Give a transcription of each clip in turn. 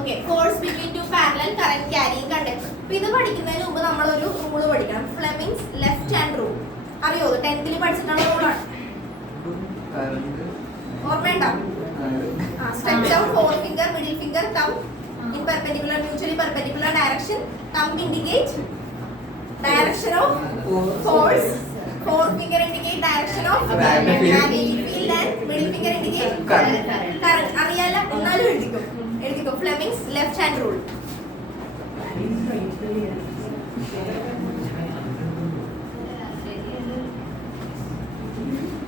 Okay, force between two parallel current carrying conductor. അപ്പോൾ ഇത് പഠിക്കുന്നതിന് മുമ്പ് നമ്മൾ ഒരു റൂൾ പഠിക്കണം. Fleming's left hand rule. അറിയോ? 10th പഠിച്ചിട്ടുള്ള റൂളാണ്. ഓർമ്മയുണ്ടോ? Stretch out forefinger, middle finger, thumb in perpendicular, mutually perpendicular direction. Thumb indicate direction of force. Forefinger indicate direction of magnetic field and middle finger indicate current. അറിയാലോ? എന്നാലും എഴുതിക്കോ. Fleming's left hand rule.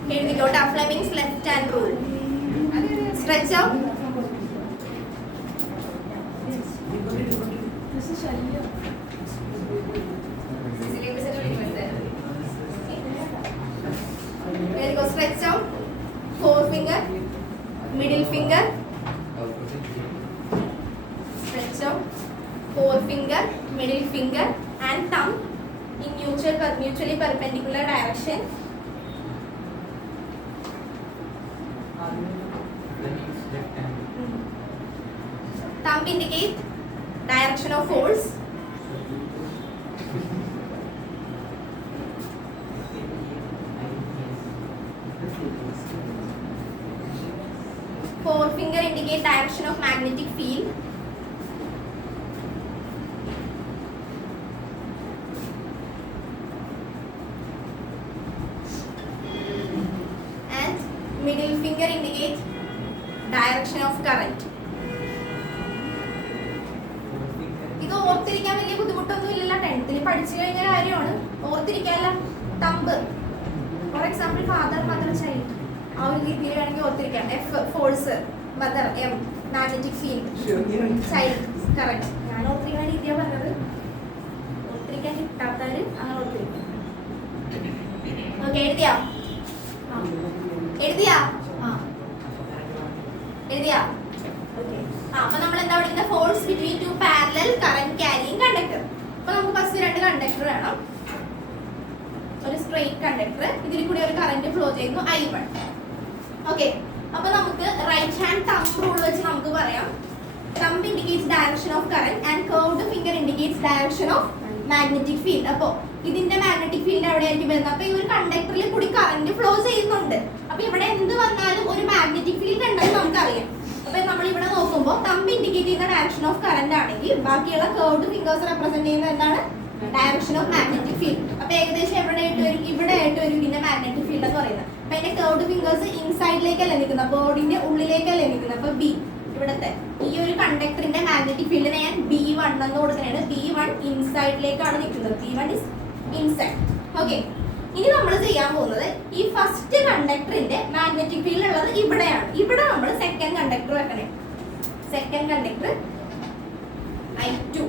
Here we go to Fleming's left hand rule. Stretch out. Here we go. Stretch out. Forefinger, middle finger. Stretch out forefinger, middle finger and thumb in mutually perpendicular direction. Thumb indicate direction of force. Forefinger indicate direction of magnetic field. Middle finger indicates direction of current. ഇത് ഓർത്തിരിക്കാൻ വലിയ ബുദ്ധിമുട്ടൊന്നും ഇല്ലല്ലോ. 10th പഠിച്ചു കഴിഞ്ഞ കാര്യമാണ്. ഓർത്തിരിക്കാല്ല. Thumb for example father mother child ആ ഒരു രീതിയിൽ വേണമെങ്കിൽ ഓർത്തിരിക്കാം. F force, mother, M magnetic field, child current. ഞാൻ ഓർത്തിരിക്കുന്ന രീതിയാണ് പറഞ്ഞത്. ഓർത്തിരിക്കാൻ കിട്ടാത്തവര് അങ്ങനെ ഓർത്തിരിക്കും. ഓക്കെ, എഴുതിയാ? എഴുതിയാ? ഓക്കെ. അപ്പൊ നമ്മൾ എന്താ പഠിക്കുന്നത്? Force between two parallel current carrying conductor. അപ്പൊ നമുക്ക് ഫസ്റ്റ് 2 കണ്ടക്ടർ വേണം. ഒരു സ്ട്രെയിറ്റ് കണ്ടക്ടർ, ഇതിൽ കൂടി ഒരു കറന്റ് ഫ്ലോ ചെയ്യുന്നു I1. ഓക്കെ, അപ്പൊ നമുക്ക് റൈറ്റ് ഹാൻഡ് തമ്പ് റൂൾ വെച്ച് നമുക്ക് പറയാം. Thumb indicates direction of current and curved finger indicates direction of magnetic field. അപ്പോ ഇതിന്റെ മാഗ്നറ്റിക് ഫീൽഡ് എവിടെയായിരിക്കും വരുന്നത്? അപ്പൊ ഈ ഒരു കണ്ടക്ടറിൽ കൂടി കറന്റ് ഫ്ലോ ചെയ്യുന്നുണ്ട്. അപ്പൊ ഇവിടെ എന്ത് വന്നാലും ഒരു മാഗ്നറ്റിക് ഫീൽഡ് ഉണ്ടെന്ന് നമുക്കറിയാം. അപ്പൊ നമ്മൾ ഇവിടെ നോക്കുമ്പോൾ തമ്പ് ഇൻഡിക്കേറ്റ് ചെയ്യുന്ന ഡയറക്ഷൻ ഓഫ് കറന്റ് ആണെങ്കിൽ ബാക്കിയുള്ള കർവ്ഡ് ഫിംഗേഴ്സ് റെപ്രസെന്റ് ചെയ്യുന്നത് എന്താണ്? Direction of magnetic field. അപ്പൊ ഏകദേശം എവിടെ ആയിട്ട് വരും? ഇവിടെ ആയിട്ട് വരും ഇതിന്റെ മാഗ്നറ്റിക് ഫീൽഡ് എന്ന് പറയുന്നത്. അപ്പൊ അതിന്റെ കർവ്ഡ് ഫിംഗേഴ്സ് ഇൻസൈഡിലേക്കല്ലേ നിൽക്കുന്നത്, ബോർഡിന്റെ ഉള്ളിലേക്കല്ലേ നിൽക്കുന്നത്. അപ്പൊ ബി ഇവിടത്തെ ഈ ഒരു കണ്ടക്ടറിന്റെ മാഗ്നറ്റിക് ഫീൽഡിനെ ഞാൻ B1 എന്ന് കൊടുക്കുന്നതാണ്. B1 ഇൻസൈഡിലേക്കാണ് നിൽക്കുന്നത്. B1 is inside. ഓക്കെ, ഇനി നമ്മൾ ചെയ്യാൻ പോകുന്നത് ഈ ഫസ്റ്റ് കണ്ടക്ടറിന്റെ മാഗ്നറ്റിക് ഫീൽഡ് ഉള്ളത് ഇവിടെയാണ്. ഇവിടെ നമ്മൾ സെക്കൻഡ് കണ്ടക്ടർ വെക്കണേ. Second conductor I2.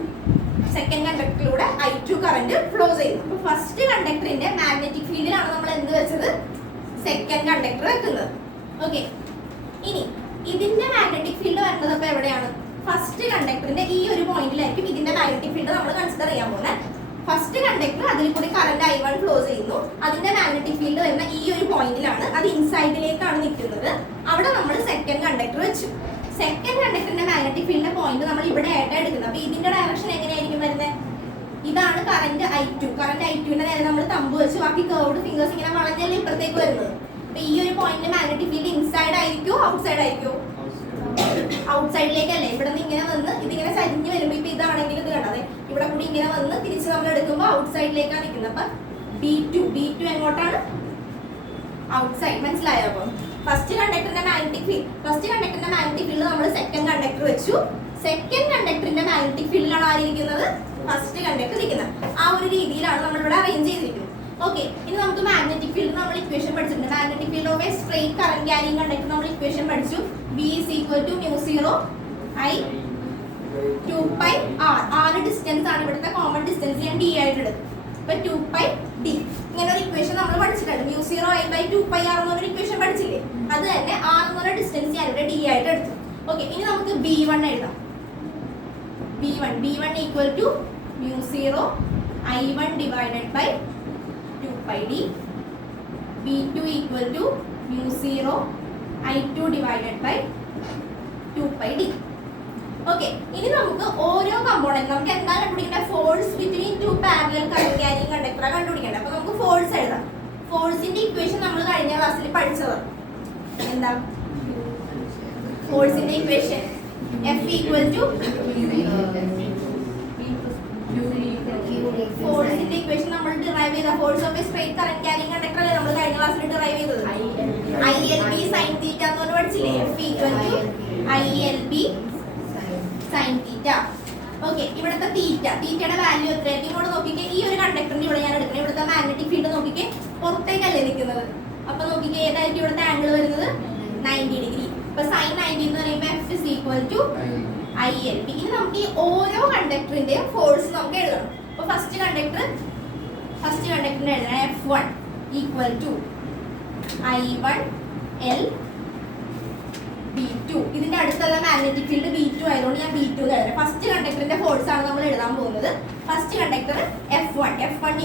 സെക്കൻഡ് കണ്ടക്ടറിലൂടെ I2 കറന്റ് ഫ്ലോ ചെയ്യുന്നു. അപ്പൊ ഫസ്റ്റ് കണ്ടക്ടറിന്റെ മാഗ്നറ്റിക് ഫീൽഡിലാണ് നമ്മൾ എന്ത് വെച്ചത്? സെക്കൻഡ് കണ്ടക്ടർ വെക്കുന്നത്. ഓക്കെ, ഇനി ഇതിന്റെ മാഗ്നറ്റിക് ഫീൽഡ് വരുന്നത് അപ്പൊ എവിടെയാണ്? ഫസ്റ്റ് കണ്ടക്ടറിന്റെ ഈ ഒരു പോയിന്റിലായിരിക്കും ഇതിന്റെ മാഗ്നറ്റിക് ഫീൽഡ് നമ്മൾ കൺസിഡർ ചെയ്യാൻ പോകുന്നത്. ഫസ്റ്റ് കണ്ടക്ടർ അതിൽ കൂടി കറന്റ് I1 ഫ്ലോ ചെയ്യുന്നു. അതിന്റെ മാഗ്നറ്റിക് ഫീൽഡ് വരുന്ന ഈ ഒരു പോയിന്റിലാണ്. അത് ഇൻസൈഡിലേക്കാണ് നിൽക്കുന്നത്. അവിടെ നമ്മൾ സെക്കൻഡ് കണ്ടക്ടർ വെച്ചു. സെക്കൻഡ് കണ്ടക്ടറിന്റെ മാഗ്നറ്റിക് ഫീൽഡിന്റെ പോയിന്റ് നമ്മൾ ഇവിടെ ആയിട്ടാണ് എടുക്കുന്നത്. അപ്പൊ ഇതിന്റെ ഡയറക്ഷൻ എങ്ങനെയായിരിക്കും വരുന്നത്? ഇതാണ് കറന്റ് I2. കറന്റ് I2ന്റെ നേരെ നമ്മൾ തമ്പ് വെച്ച് ബാക്കി കർവ്ഡ് ഫിംഗേഴ്സ് ഇങ്ങനെ വളഞ്ഞല്ലേ ഇപ്പുറത്തേക്ക് വരുന്നത്. അപ്പൊ ഈ ഒരു പോയിന്റ് മാഗ്നറ്റിക് ഫീൽഡ് ഇൻസൈഡ് ആയിരിക്കോ ഔട്ട്സൈഡ് ആയിരിക്കോ? ഔട്ട്സൈഡിലേക്കല്ലേ. ഇവിടെ നിന്ന് ഇങ്ങനെ വന്ന് ഇതിങ്ങനെ ചരിഞ്ഞ് വരുമ്പോ ഇപ്പൊ ഇതാണെങ്കിൽ ഇത് കണ്ടത് ഇവിടെ കൂടി ഇങ്ങനെ വന്ന് തിരിച്ച് നമ്മൾ എടുക്കുമ്പോൾ ഔട്ട്സൈഡിലേക്കാണ് നിൽക്കുന്നത്. അപ്പൊ B2 എങ്ങോട്ടാണ്? ഔട്ട്സൈഡ്. മനസ്സിലായോ? അപ്പൊ ഫസ്റ്റ് കണ്ടക്ടറിന്റെ മാഗ്നറ്റിക് ഫീൽഡ് നമ്മൾ സെക്കൻഡ് കണ്ടക്ടർ വെച്ചു. സെക്കൻഡ് കണ്ടക്ടറിന്റെ മാഗ്നറ്റിക് ഫീൽഡിലാണ് ആയിരിക്കുന്നത്? ഫസ്റ്റ് കണ്ടക്ടർ നിൽക്കുന്നത്. ആ ഒരു രീതിയിലാണ് നമ്മൾ ഇവിടെ അറേഞ്ച് ചെയ്തിരിക്കുന്നത്. ഓക്കെ, ഇനി നമുക്ക് മാഗ്നറ്റിക് ഫീൽഡ് നമ്മൾ ഇക്വേഷൻ പഠിച്ചിട്ടുണ്ട്. Magnetic field of A straight current carrying conductor നമ്മൾ ഇക്വേഷൻ പഠിച്ചു. B is equal to mu 0 I 2 pi r. r distance ആണ്, ഇവിടുത്തെ കോമൺ ഡിസ്റ്റൻസ് ഞാൻ d ആയിട്ട് എടുക്കും. അപ്പൊ 2 pi d ഇങ്ങനെ ഒരു ഇക്വേഷൻ നമ്മൾ പഠിച്ചിട്ടുണ്ട്. mu 0 I by 2 pi r എന്നൊരു ഇക്വേഷൻ പഠിച്ചില്ലേ? അത് തന്നെ r എന്നൊരു ഡിസ്റ്റൻസ് ഞാൻ ഇവിടെ d ആയിട്ട് എടുത്തു. ഓക്കെ, ഇനി നമുക്ക് B1 എഴുതാം. B1 equal to mu 0 I1 divided by 2 pi d. B2 equal to mu 0 I2 divided by 2 pi d. Okay, ഇനി നമുക്ക് ഓരോ കമ്പോണന്റ് നമുക്ക് എന്താ കണ്ടുപിടിക്കേണ്ടത്? Force between two parallel current carrying conductor കണ്ടുപിടിക്കേണ്ടത്. അപ്പൊ നമുക്ക് ഫോഴ്സ് എഴുതാം. ഫോഴ്സിന്റെ ഇക്വേഷൻ നമ്മൾ കഴിഞ്ഞ ക്ലാസ്സിൽ പഠിച്ചത് എന്താ? ഫോഴ്സിന്റെ ഇക്വേഷൻ F equal to ഫോഴ്സിന്റെ ഇക്വേഷൻ നമ്മൾ ഡിറൈവ് ചെയ്ത force of A straight current carrying conductor അല്ലേ നമ്മൾ കഴിഞ്ഞ ക്ലാസ്സിൽ ഡിറൈവ് ചെയ്തത്? ILB sin theta എന്ന് പറഞ്ഞ് പഠിച്ചില്ലേ? F equal to ILB sin theta. Okay, ഇവിടുത്തെ തീറ്റയുടെ വാല്യൂ എത്രയായിരിക്കും? ഇങ്ങോട്ട് നോക്കിക്കേ, ഈ ഒരു കണ്ടക്ടറിന്റെ ഇവിടെ ഞാൻ എടുക്കുന്നത്. ഇവിടുത്തെ മാഗ്നറ്റിക് ഫീൽഡ് നോക്കിക്കേ, പുറത്തേക്കല്ലേ നിൽക്കുന്നത്. അപ്പൊ നോക്കിക്കേ, ഏതായിരിക്കും ഇവിടുത്തെ ആംഗിൾ വരുന്നത്? 90 ഡിഗ്രി. അപ്പൊ sin 90 എന്ന് പറയുമ്പോൾ F is equal to ILB. ഇനി നമുക്ക് ഈ ഓരോ കണ്ടക്ടറിന്റെയും ഫോഴ്സ് നമുക്ക് എഴുതണം. അപ്പൊ ഫസ്റ്റ് കണ്ടക്ടറിന്റെ എഴുതണം F1 equal to I1 L B2. ഇതിന്റെ അടുത്തുള്ള മാഗ്നറ്റിക് ഫീൽഡ് B2 ആയതുകൊണ്ട് ഞാൻ B2 എന്ന് എഴുതാം. ഫസ്റ്റ് കണ്ടക്ടറിന്റെ ഫോഴ്സ് ആണ് നമ്മൾ എഴുതാൻ പോകുന്നത്. First conductor F1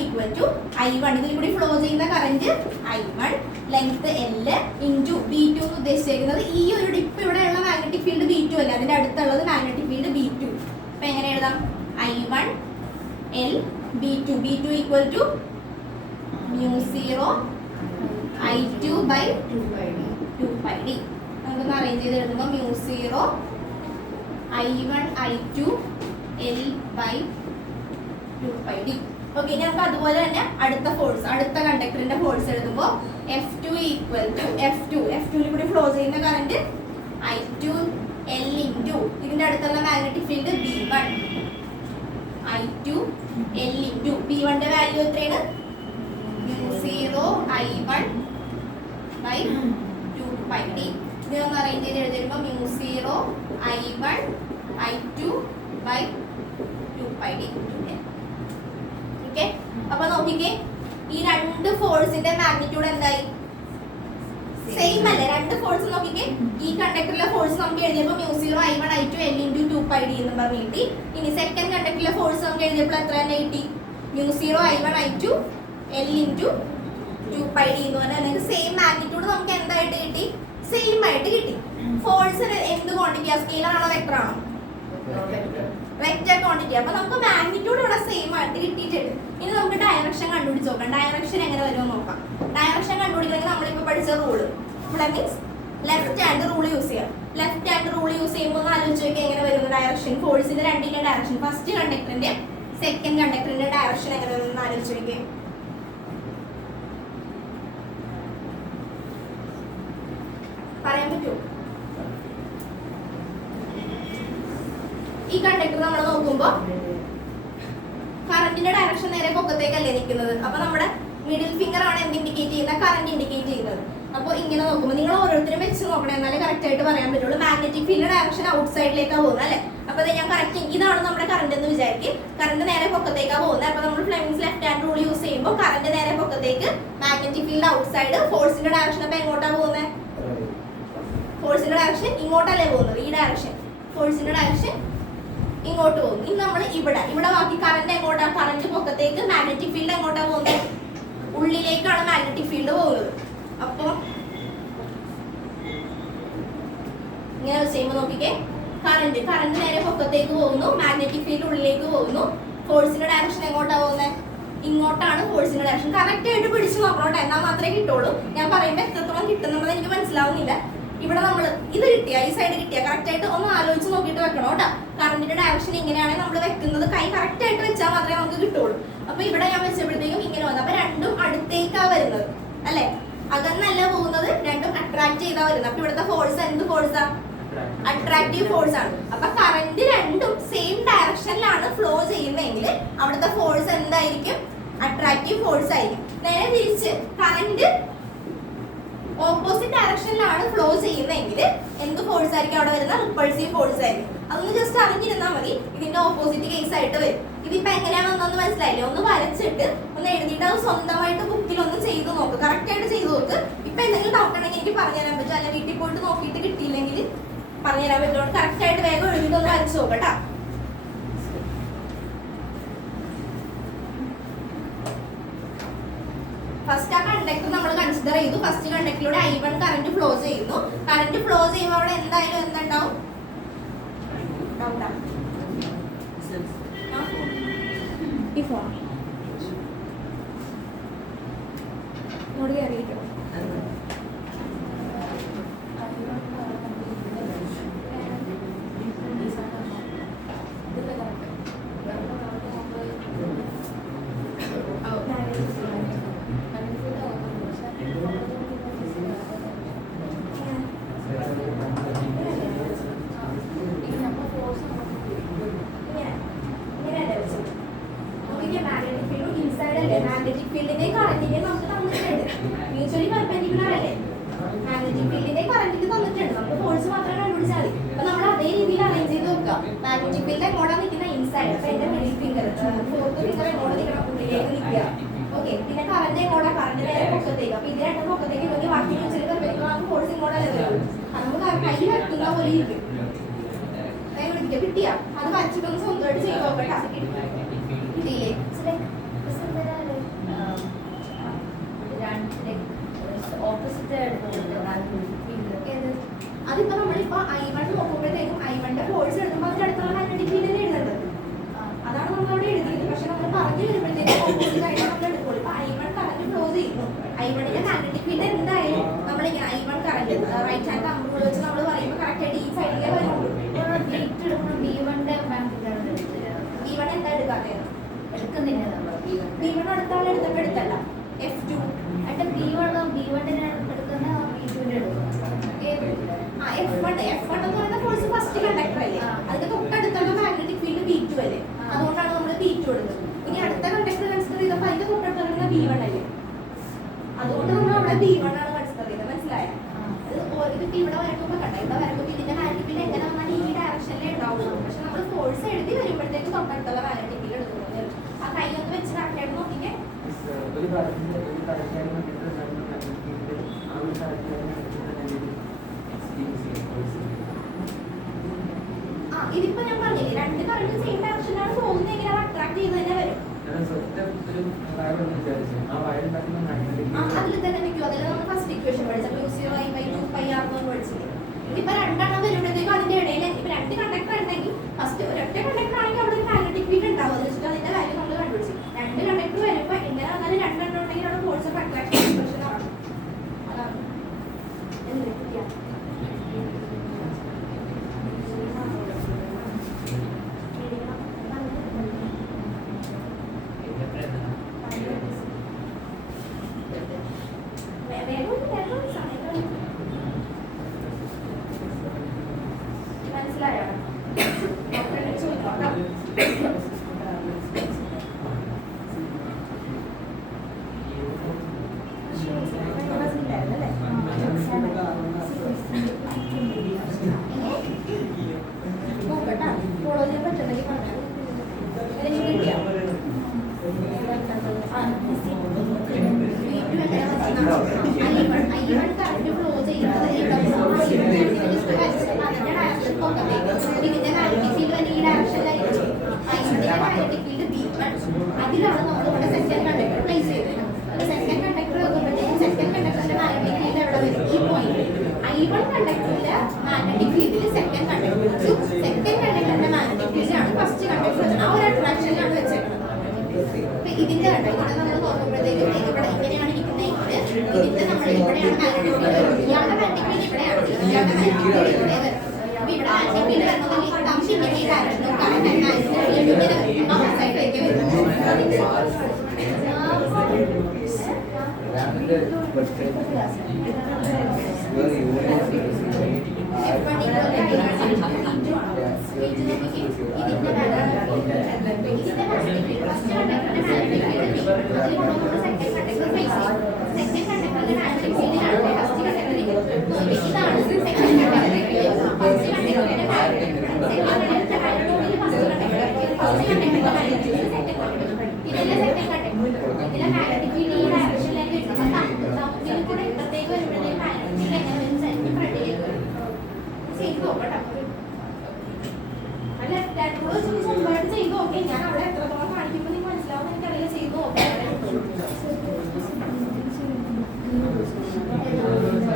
equal to I1. ഇതിൽ കൂടി ഫ്ലോ ചെയ്യുന്ന current I1, length L into B2 എന്ന് ഉദ്ദേശിച്ചിരിക്കുന്നത് ഈ ഒരു ഡിപ്പ് ഇവിടെയുള്ള മാഗ്നറ്റിക് ഫീൽഡ് B2 അല്ല, അതിന്റെ അടുത്തുള്ളത് മാഗ്നറ്റിക് ഫീൽഡ് B2. അപ്പൊ എങ്ങനെ എഴുതാം? I1 L B2 equal to mu0 I2 by 2πd. നമുക്കൊന്ന് അറേഞ്ച് ചെയ്ത് എഴുതുമ്പോൾ mu0 I1 I2 L by 2πd. Okay, ഇനി നമുക്ക് അതുപോലെ തന്നെ അടുത്ത കണ്ടക്ടറിന്റെ ഫോഴ്സ് എഴുതുമ്പോൾ F2 equal to F2 കൂടി ഫ്ലോ ചെയ്യുന്ന കറന്റ് I2 L ഇൻറ്റു ഇതിന്റെ അടുത്തുള്ള magnetic field B1 I2 L into B1ന്റെ വാല്യൂ എത്രയാണ്? mu0 I1 by 2πd. ഇതൊന്ന് അറേഞ്ച് ചെയ്ത് എഴുതുമ്പോൾ mu0 I1 I2 by 2πd. Okay, അപ്പൊ നോക്കിക്കേ, ഈ രണ്ട് ഫോഴ്സിന്റെ മാഗ്നിറ്റ്യൂഡ് എന്തായി? സെയിം അല്ലേ? രണ്ട് ഫോഴ്സ് നോക്കിക്കേ, ഈ കണ്ടക്ടറിലെ ഫോഴ്സ് നമുക്ക് എഴുതിയപ്പോൾ mu0 I1 I2 L into 2πd എന്ന് പറഞ്ഞ് കിട്ടി. ഇനി സെക്കൻഡ് കണ്ടക്ടറിലെ ഫോഴ്സ് നമുക്ക് എഴുതിയപ്പോൾ എത്ര തന്നെ കിട്ടി? mu0 I1 I2 L into 2πd എന്ന് പറഞ്ഞാൽ അല്ലെങ്കിൽ സെയിം മാഗ്നിറ്റ്യൂഡ് നമുക്ക് എന്തായിട്ട് കിട്ടി? സെയിം ആയിട്ട് കിട്ടി. ഫോഴ്സിന് എന്ത് ക്വാണ്ടിറ്റിയാ? സ്കെയിലർ ആണോ വെക്ടർ ആണോ? Vector quantity. അപ്പൊ നമുക്ക് മാഗ്നിറ്റ്യൂഡ് ഇവിടെ സെയിം ആയിട്ട് കിട്ടിയിട്ടുണ്ട്. ഇനി നമുക്ക് ഡയറക്ഷൻ കണ്ടുപിടിച്ച് നോക്കാം. ഡയറക്ഷൻ എങ്ങനെ വരുമോ നോക്കാം. ഡയറക്ഷൻ കണ്ടുപിടിക്കണമെങ്കിൽ നമ്മളിപ്പോ പഠിച്ച rule means left hand rule use ചെയ്യാം. ലെഫ്റ്റ് ഹാൻഡ് റൂൾ യൂസ് ചെയ്യുമ്പോൾ ഒന്ന് ആലോചിച്ച് നോക്കിയാൽ എങ്ങനെ വരുന്ന ഡയറക്ഷൻ? ഫോഴ്സിന്റെ രണ്ടിന്റെ ഡയറക്ഷൻ, ഫസ്റ്റ് കണ്ടക്ടറിന്റെ സെക്കൻഡ് കണ്ടക്ടറിന്റെ ഡയറക്ഷൻ എങ്ങനെ വരുന്ന ആലോചിച്ച് നോക്കിയാൽ പറയാൻ പറ്റുമോ? ഈ കണ്ടക്ടർ നമ്മൾ നോക്കുമ്പോ കറന്റിന്റെ ഡയറക്ഷൻ നേരെ പൊക്കത്തേക്കല്ലേ നിൽക്കുന്നത്. അപ്പൊ നമ്മുടെ മിഡിൽ ഫിംഗർ ആണ് എന്ത് ഇൻഡിക്കേറ്റ് ചെയ്യുന്നത്? കറന്റ് ഇൻഡിക്കേറ്റ് ചെയ്യുന്നത്. അപ്പോൾ ഇങ്ങനെ നോക്കുമ്പോൾ നിങ്ങൾ ഓരോരുത്തരും വെച്ച് നോക്കണം, എന്നാലേ കറക്റ്റ് ആയിട്ട് പറയാൻ പറ്റുള്ളൂ. മാഗ്നറ്റിക് ഫീൽഡ് ഡയറക്ഷൻ ഔട്ട് സൈഡിലേക്കാണ് പോകുന്നത് അല്ലേ? അപ്പൊ ഞാൻ കറക്റ്റ് ഇതാണ് നമ്മുടെ കറന്റ് എന്ന് വിചാരിക്കും. കറന്റ് നേരെ പൊക്കത്തേക്കാണ് പോകുന്നത്. അപ്പൊ നമ്മൾ Fleming's left hand rule use ചെയ്യുമ്പോൾ കറന്റ് നേരെ പൊക്കത്തേക്ക്, മാഗ്നറ്റിക് ഫീൽഡ് ഔട്ട് സൈഡ്. ഫോഴ്സിന്റെ ഡയറക്ഷൻ അപ്പൊ എങ്ങോട്ടാണ് പോകുന്നത്? ഫോഴ്സിന്റെ ഡയറക്ഷൻ ഇങ്ങോട്ടല്ലേ പോകുന്നത്, ഈ ഡയറക്ഷൻ. ഫോഴ്സിന്റെ ഡയറക്ഷൻ ഇങ്ങോട്ട് പോകും. ഇനി നമ്മൾ ഇവിടെ ബാക്കി കറന്റ് എങ്ങോട്ടാ? കറന്റ് പൊക്കത്തേക്ക്, മാഗ്നറ്റിക് ഫീൽഡ് എങ്ങോട്ടാ പോകുന്നത്? ഉള്ളിലേക്കാണ് മാഗ്നറ്റിക് ഫീൽഡ് പോകുന്നത്. അപ്പൊ ഇങ്ങനെ ചെയ്യുമ്പോൾ നോക്കിക്കേ, കറന്റ് നേരെ പൊക്കത്തേക്ക് പോകുന്നു, മാഗ്നറ്റിക് ഫീൽഡ് ഉള്ളിലേക്ക് പോകുന്നു. ഫോഴ്സിന്റെ ഡയറക്ഷൻ എങ്ങോട്ടാ പോകുന്നത്? ഇങ്ങോട്ടാണ് ഫോഴ്സിന്റെ ഡയറക്ഷൻ. കറക്റ്റ് ആയിട്ട് പിടിച്ചു നോക്കണം, എന്നാൽ മാത്രമേ കിട്ടുള്ളൂ. ഞാൻ പറയുമ്പോൾ എത്രത്തോളം കിട്ടുന്നുള്ളത് എനിക്ക് മനസ്സിലാവുന്നില്ല. ഇവിടെ നമ്മൾ ഇത് കിട്ടിയ, ഈ സൈഡ് കിട്ടിയ കറക്റ്റ് ആയിട്ട് ഒന്ന് ആലോചിച്ച് നോക്കിയിട്ട് വെക്കണം കേട്ടോ. കറന്റിന്റെ ഡയറക്ഷൻ ഇങ്ങനെയാണെങ്കിൽ നമ്മൾ വെക്കുന്നത് കൈ കറക്റ്റ് ആയിട്ട് വെച്ചാൽ മാത്രമേ നമുക്ക് കിട്ടുള്ളൂ. അപ്പൊ ഇവിടെ ഞാൻ വെച്ചപ്പോഴത്തേക്കും ഇങ്ങനെ വന്നു. അപ്പൊ രണ്ടും അടുത്തേക്കാ വരുന്നത് അല്ലെ? അകന്നല്ല പോകുന്നത്, രണ്ടും അട്രാക്ട് ചെയ്താ വരുന്നത്. അപ്പൊ ഇവിടുത്തെ ഫോഴ്സ് എന്ത് ഫോഴ്സാ? അട്രാക്റ്റീവ് ഫോഴ്സ് ആണ്. അപ്പൊ കറന്റ് രണ്ടും സെയിം ഡയറക്ഷനിലാണ് ഫ്ലോ ചെയ്യുന്നതെങ്കിൽ അവിടുത്തെ ഫോഴ്സ് എന്തായിരിക്കും? അട്രാക്റ്റീവ് ഫോഴ്സ് ആയിരിക്കും. നേരെ തിരിച്ച് കറന്റ് ഓപ്പോസിറ്റ് ഡയറക്ഷനിലാണ് ഫ്ലോ ചെയ്യുന്നതെങ്കിൽ എന്ത് ഫോഴ്സ് ആയിരിക്കും അവിടെ വരുന്ന? റിപ്പൾസീവ് ഫോഴ്സ് ആയിരിക്കും. അതൊന്ന് ജസ്റ്റ് അറിഞ്ഞിരുന്നാൽ മതി. ഇതിന്റെ ഓപ്പോസിറ്റ് കേസ് ആയിട്ട് വരും. ഇതിപ്പോ എങ്ങനെയാണെന്നൊന്ന് മനസ്സിലായില്ലേ? ഒന്ന് വരച്ചിട്ട് ഒന്ന് എഴുതിയിട്ട് അത് സ്വന്തമായിട്ട് ബുക്കിൽ ഒന്ന് ചെയ്ത് നോക്ക്, കറക്റ്റ് ആയിട്ട് ചെയ്ത് നോക്ക്. ഇപ്പൊ എന്തെങ്കിലും ഡൗട്ട് ഉണ്ടെങ്കിൽ എനിക്ക് പറഞ്ഞുതരാൻ പറ്റും, അല്ല വീട്ടിൽ പോയിട്ട് നോക്കിയിട്ട് കിട്ടിയില്ലെങ്കിൽ പറഞ്ഞുതരാൻ പറ്റുള്ളൂ. കറക്റ്റ് ആയിട്ട് വേഗം എഴുതിയിട്ട് ഒന്ന് വരച്ച് നോക്കട്ടാ. ഫസ്റ്റ് ആ കണ്ടക്ടർ നമ്മൾ കൺസിഡർ ചെയ്തു. ഫസ്റ്റ് കണ്ടക്ടറിലൂടെ I1 കറന്റ് ഫ്ലോ ചെയ്യുന്നു. കറന്റ് ഫ്ലോ ചെയ്യുമ്പോൾ അവിടെ എന്തായാലും എന്തുണ്ടാവും? ഡൗട്ടാ ഈ ഫോൺ ഇങ്ങോട്ട് കയറിയിരിക്കും. മാഗ്നറ്റിക് ഫീൽഡിന്റെ കറന്റിനെ നമുക്ക് തന്നിട്ടുണ്ട്. മ്യൂച്വലി പെർപെൻഡിക്കുലർ അല്ലേ? മാഗ്നറ്റിക് ഫീൽഡിന്റെ കറന്റിന് തന്നിട്ടുണ്ട്. നമുക്ക് ഫോഴ്സ് മാത്രം കണ്ടുപിടിച്ചാൽ മതി. അപ്പൊ നമ്മൾ അതേ രീതിയിൽ അറേഞ്ച് ചെയ്ത് നോക്കുക. മാഗ്നറ്റിക് ഫീൽഡ് എങ്ങോട്ടാണ് നിൽക്കുന്ന? ഇൻസൈഡ്. അപ്പൊ എന്റെ മിഡിൽ ഫിംഗർ, ഫോർത്ത് ഫിംഗർ എങ്ങോട്ട് നിൽക്കണം? ഉള്ളിലേക്ക് നിൽക്കുക. ഓക്കെ. പിന്നെ കറന്റ് എങ്ങോട്ടാ? കറന്റ് നേരെ പൊക്കത്തേക്ക്. അപ്പൊ ഇത് രണ്ടും പൊക്കത്തേക്ക് നോക്കി ബാക്കി മ്യൂച്വലി പെർപെൻഡിക്കുലർ നമുക്ക് ഫോഴ്സ് ഇങ്ങോട്ടല്ലേ വരുള്ളൂ. അത് നമുക്ക് കൈ വെക്കുന്ന പോലെ ഇരിക്കും. കിട്ടിയാ അത് വരച്ചിട്ടൊന്ന് സ്വന്തമായിട്ട് ചെയ്ത് നോക്കട്ടെ. കിട്ടിയില്ലേ? അതിപ്പോ നമ്മളിപ്പോ I1 നോക്കുമ്പോഴത്തേക്കും I1ന്റെ ഫോഴ്സ് എടുക്കുമ്പോൾ അതിന്റെ അടുത്തുള്ള മാഗ്നറ്റിക് ഫീൽഡ് എഴുതേണ്ടത്. അതാണ് നമ്മളവിടെ എഴുതിയത്. പക്ഷെ നമ്മൾ പറഞ്ഞു വരുമ്പോഴത്തേക്കും ഓപ്പോസിറ്റ് ആയിട്ട് നമ്മൾ എടുക്കുള്ളൂ. ഇപ്പൊ I1 കറന്റ് ഫ്ലോ ചെയ്യുന്നു. I1ന്റെ മാഗ്നറ്റിക് ഫീൽഡ് എന്തായാലും നമ്മളിങ്ങനെ I1 കറന്റ് റൈറ്റ് ഹാൻഡ് തമ്മിൽ വെച്ച് നമ്മൾ പറയുമ്പോൾ കറക്റ്റ് ആയിട്ട് ഈ സൈഡിലേ വരുള്ളൂ. B1 എന്താ എടുക്കാതെ എടുക്കുന്നില്ല. നമ്മൾ B1 അടുത്താണ് എടുത്തല്ല F2 B1 F1 എന്ന് പറയുന്ന ഫോഴ്സ് ഫസ്റ്റ് കണ്ടക്ടർ അല്ലേ? അതിന്റെ തൊട്ടടുത്തുള്ള മാഗ്നറ്റിക് ഫീൽഡ് B2 അല്ലേ? അതുകൊണ്ടാണ് നമ്മൾ B2 എടുത്തത്. ഇനി അടുത്ത കണ്ടക്ടർ കൺസിഡർ ചെയ്തപ്പോൾ അതിന്റെ തൊട്ടടുത്തുള്ള B1 അല്ലേ? അതുകൊണ്ട് നമ്മൾ അവിടെ B1 ആണ് കൺസിഡർ ചെയ്തത്. മനസ്സിലായോ? ഇത് ഇവിടെ വരക്കുമ്പോൾ കണ്ട ഇവിടെ വരക്കുമ്പോൾ ഇതിന്റെ മാഗ്നറ്റിക് ഫീൽഡ് എങ്ങനെ വന്നാൽ ഈ ഡയറക്ഷനിലേ ഉണ്ടാവുള്ളൂ. പക്ഷെ നമ്മൾ ഫോഴ്സ് എഴുതി വരുമ്പോഴത്തേക്ക് തൊട്ടടുത്തുള്ള മാഗ്നറ്റിക് ഫീൽഡ് എടുക്കുന്നത്. ആ കൈ ഒന്ന് വെച്ച് കറക്റ്റായിട്ട് നോക്കിക്കേ. ഇതിപ്പോ ഞാൻ പറഞ്ഞില്ലേ രണ്ട് കറണ്ട് സെയിം ഡയറക്ഷനിലാണ് പോകുന്നതെങ്കിൽ അത് അട്രാക്ട് ചെയ്ത് തന്നെ വരും. അതിൽ തന്നെ നിൽക്കും. അതിൽ നമ്മൾ ഫസ്റ്റ് ഇക്വേഷൻ പഠിച്ചപ്പോൾ U0I/2πr പഠിച്ചില്ലേ? ഇതിപ്പോ രണ്ടെണ്ണം വരുമ്പോഴത്തേക്കും അതിന്റെ ഇടയിൽ ഇപ്പൊ രണ്ട് കണ്ടക്ടർ ഉണ്ടെങ്കിൽ ഫസ്റ്റ് ഒരൊറ്റ കണ്ടക്ടർ ആണെങ്കിൽ അവിടെ ഒരു മാഗ്നറ്റിക് ഫീൽഡ് ഉണ്ടാവും. അത് വെച്ചിട്ട് അതിന്റെ കാര്യം നമ്മൾ കണ്ടുപിടിച്ചു. രണ്ട് കണ്ടക്ടർ വരുമ്പോ എങ്ങനെ വന്നാലും രണ്ടെണ്ണം ഉണ്ടെങ്കിൽ അവിടെ ഫോഴ്സ് ഓഫ് അട്രാക്ഷൻ എക്സ്പ്രഷൻ ആണ്. അതാണ് മനസ്സിലായോ? അതിലാണ് നമ്മൾ ഇവിടെ സെക്കൻഡ് കണ്ടക്ടർ പ്ലേസ് ചെയ്തത്. സെക്കൻഡ് കണ്ടക്ടർ നോക്കുമ്പോഴത്തേക്കും സെക്കൻഡ് കണ്ടക്ടറിന്റെ മാഗ്നറ്റിക് ഫീൽഡ് എവിടെ വരും? ഈ പോയിന്റ്. I1 കണ്ടക്ടറിന്റെ മാഗ്നറ്റിക് ഫീൽഡിൽ സെക്കൻഡ് കണ്ടക്ടർ വെച്ചു. സെക്കൻഡ് കണ്ടക്ടറിന്റെ മാഗ്നറ്റിക് ഫീൽഡിലാണ് ഫസ്റ്റ് കണ്ടക്ടർ. ആ ഒരു അട്രാക്ഷനിലാണ് വെച്ചേക്കുന്നത്. അപ്പൊ ഇതിന്റെ കണ്ടോ ഇതിനെ നമ്മൾ നോക്കുമ്പോഴത്തേക്കും ഇവിടെ ഇങ്ങനെയാണ് ഇരിക്കുന്നതെങ്കിൽ ഇതിന്റെ നമ്മൾ ഇവിടെയാണ് മാഗ്നറ്റിക് ഫീൽഡ്. ഇയാളുടെ മാഗ്നറ്റിക് ഫീൽഡ് ഇവിടെയാണ്. ഇയാളുടെ മാഗ്നറ്റിക് ഫീൽഡ് ഇവിടെ വരും. അപ്പൊ ഇവിടെ മാഗ്നറ്റിക് ഫീൽഡ് വരുന്നതെങ്കിൽ തമ്മിൽ ഇങ്ങനെ ഈ ഡയറക്ഷനും കറന്റ് ഇങ്ങനെ ആ സൈഡിലേക്ക് വരും. ഞാൻ അവിടെ എത്രത്തോളം കാണിക്കുമ്പോൾ നിങ്ങൾക്ക് മനസ്സിലാവും. എനിക്കറിയില്ല ചെയ്ത് നോക്കാം.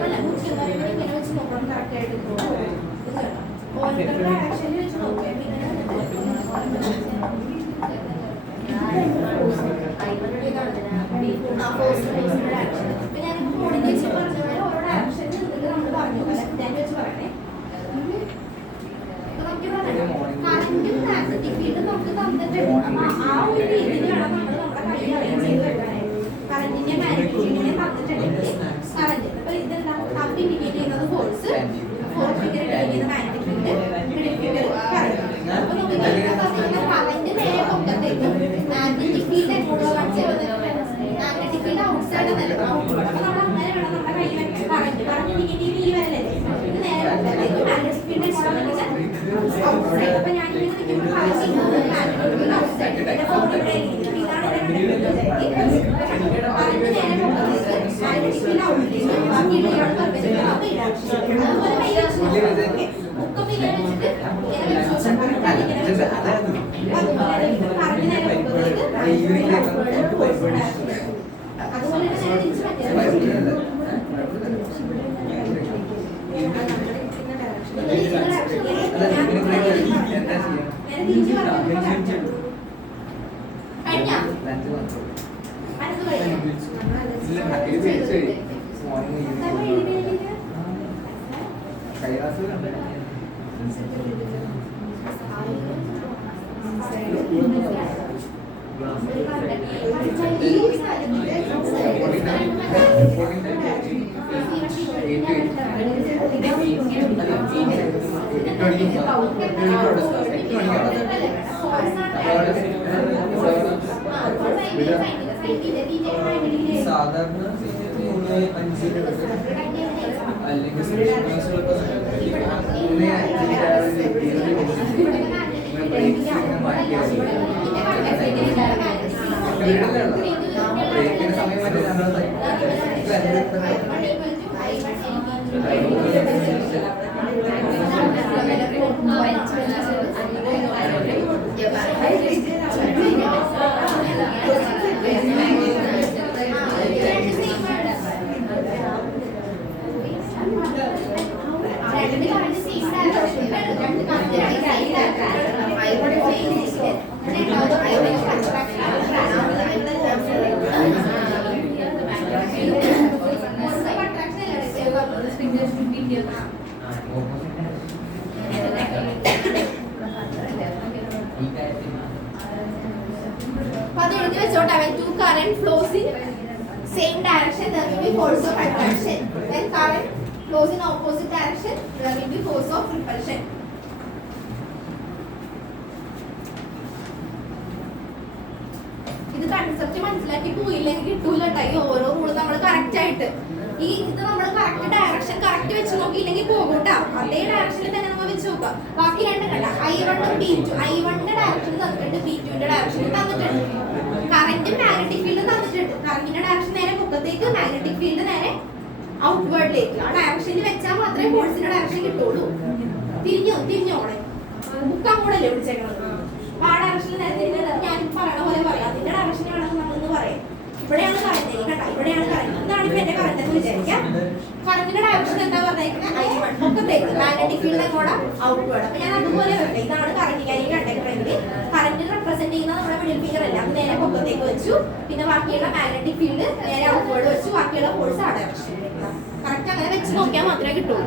അല്ല മുഖ്യം ഇങ്ങനെ വെച്ച് നോക്കണം. കറക്റ്റ് ആയിട്ട് ഓരോരുത്തരുടെ ഡയറക്ഷനിൽ വെച്ച് നോക്കുക. ആ ഒരു രീതിയിലാണ് നമ്മൾ നമ്മുടെ കൈ അറേഞ്ച് ചെയ്ത് വെക്കാനായിട്ട്. കറന്റിന്റെ മാഗ്നിറ്റ്യൂഡിനെ തന്നിട്ടുണ്ടെങ്കിൽ കറന്റ് അപ്പൊ ഇതെന്താ നമുക്ക് ഇൻഡിക്കേറ്റ് ചെയ്യുന്നത് ഫോഴ്സ്, ഫോഴ്സ് ഫിഗർ ഇൻഡിക്കേറ്റ് ചെയ്യുന്ന magnetic field, middle figure current. അപ്പൊ നമുക്ക് കറന്റ് നേരെ പൊക്കത്തേക്കും മാഗ്നറ്റിക് ഫീൽഡ് എങ്ങോട്ടോ കാണിച്ചു മാഗ്നറ്റിക് ഫീൽഡ് ഔട്ട് സൈഡ് എന്നല്ല. അപ്പൊ നമ്മൾ അങ്ങനെ വേണം നമ്മുടെ കൈ വെക്കാൻ. കറന്റ് കറന്റ് ഇൻഡിക്കേറ്റ് ചെയ്യുന്ന ഈ വരലല്ലേ, ഇത് നേരെ പൊക്കത്തേക്കും മാഗ്നറ്റിക് ഫീൽഡ് എങ്ങോട്ടോ കാണിച്ചാൽ ഔട്ട് സൈഡ്. അപ്പൊ ഞാൻ ഇങ്ങനെ നിൽക്കുമ്പോൾ magnetic field out side phone ഇവിടെ ഇരിക്കുന്നത് ഇതാണ് കറന്റ് നേരെ പൊക്കത്തേക്ക് മാഗ്നറ്റിക് ഫീൽഡ് ഔട്ടിലേക്ക് ബാക്കി ഇടയാണ് പെർപെൻഡിക്കുലർ. അപ്പൊ ഇതാണ് അതുപോലെ കൈ വെച്ച് മുക്കൊക്കെ ഇങ്ങനെ വെച്ചിട്ട് ഇങ്ങനെ വെച്ച് ഇങ്ങനെ വെച്ച് അതുപോലെ കറന്റ് നേരെ പൊക്കത്തേക്ക് അതുപോലെ നേരെ തിരിച്ച് പറ്റിയത് സാധാരണ അല്ലെങ്കിൽ current flows in same direction, there will be force of attraction. When current flows in opposite direction, there will be force of repulsion. ഇത് കൺസെപ്റ്റ് മനസ്സിലാക്കി പോയില്ലെങ്കിൽ കിട്ടൂല കേട്ടോ. ഈ ഓരോ റൂള് നമ്മൾ കറക്റ്റ് ആയിട്ട് ഇത് നമ്മൾ കറക്റ്റ് ഡയറക്ഷൻ കറക്റ്റ് വെച്ച് നോക്കിയില്ലെങ്കിൽ പോകൂട്ടാ. അതേ ഡയറക്ഷനിൽ തന്നെ നമ്മൾ വെച്ച് നോക്കാം. ബാക്കി രണ്ടും കണ്ട I1 B2, I1ന്റെ ഡയറക്ഷൻ തന്നിട്ടുണ്ട്, B2ന്റെ ഡയറക്ഷൻ തന്നിട്ടുണ്ട്. കറന്റും മാഗ്നറ്റിക് ഫീൽഡും തന്നിട്ടുണ്ട്. കറന്റിന്റെ ഡയറക്ഷൻ നേരെ മുഖത്തേക്ക്, മാഗ്നറ്റിക് ഫീൽഡ് നേരെ ഔട്ട്വേർഡിലേക്ക്. ആ ഡയറക്ഷനിൽ വെച്ചാൽ മാത്രമേ ഫോഴ്സിന്റെ ഡയറക്ഷൻ കിട്ടുള്ളൂ. തിരിഞ്ഞോണേ ബുക്ക് അങ്ങോട്ടല്ലേ വിളിച്ചേക്കണത്. അപ്പൊ ആ ഡയറക്ഷനിൽ നേരെ തിരിഞ്ഞത് ഞാൻ പറയണ പോലെ പറയാം. അതിന്റെ ഡയറക്ഷൻ വേണമെന്ന് നമ്മളൊന്ന് പറയാം. ഇവിടെയാണ് കറന്റ് കേട്ടോ, ഇവിടെയാണ് കറന്റ്. ഇതാണ് ഇപ്പൊ എന്റെ കറന്റ് എന്ന് വിചാരിക്കാം. കറന്റിന്റെ ഡയറക്ഷൻ എന്താ പറഞ്ഞേക്കുന്നത് I1 മുഖത്തേക്ക്, മാഗ്നറ്റിക് ഫീൽഡ് അങ്ങോട്ട് ഔട്ട്വേർഡ്. അപ്പൊ ഞാൻ അതുപോലെ വരട്ടെ. ഇതാണ് കറന്റ് ക്യാരിങ് കണ്ടക്ടർ എങ്കിൽ കറന്റ് റെപ്രസെന്റ് ചെയ്യുന്നത് നമ്മുടെ മിഡിൽ ഫിംഗർ അല്ല. അത് നേരെ മുഖത്തേക്ക് വെച്ചു. പിന്നെ ബാക്കിയുള്ള മാഗ്നറ്റിക് ഫീൽഡ് നേരെ ഔട്ട്വേർഡ് വെച്ചു. ബാക്കിയുള്ള ഫോഴ്സ് ആ ഡയറക്ഷൻ. കറക്റ്റ് അങ്ങനെ വെച്ച് നോക്കിയാൽ മാത്രമേ കിട്ടുള്ളൂ.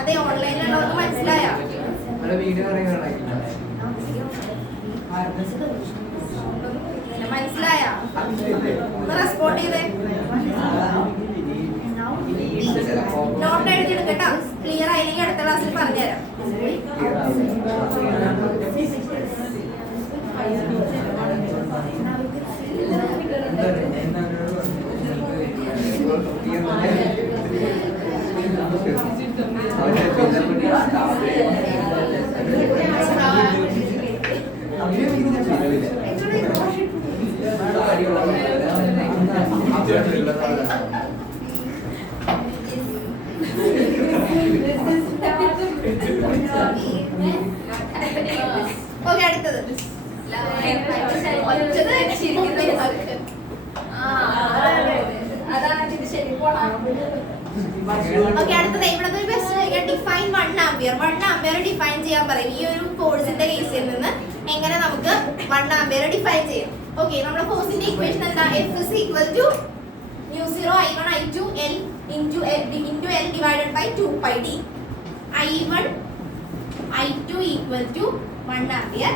അതെ, ഓൺലൈനിലുള്ളവർക്ക് മനസ്സിലായോ? മനസ്സിലായോ? റെസ്പോണ്ട് ചെയ്തേ. നോട്ട് എഴുതിയെടുക്കട്ടോ. ക്ലിയർ ആയില്ലെങ്കിൽ അടുത്ത ക്ലാസ്സിൽ പറഞ്ഞുതരാം. ഓക്കെ, അടുത്തത് അതാണ് ശരി. ഓക്കെ, അടുത്തത് ഇവിടെ define 1 ampere. Ampere 1 ampere define ചെയ്യാൻ പറയും. ഈ ഒരു ഫോഴ്സിന്റെ കേസിൽ നിന്ന് എങ്ങനെ നമുക്ക് 1 ആംപിയർ ഡിഫൈൻ ചെയ്യാം. ഓക്കെ, നമ്മുടെ ഫോഴ്സിന്റെ ഇക്വേഷൻ എന്താ? F is equal to mu0 I1 I2 L into L divided by 2 pi d. I1 I2 equal to 1 ampere.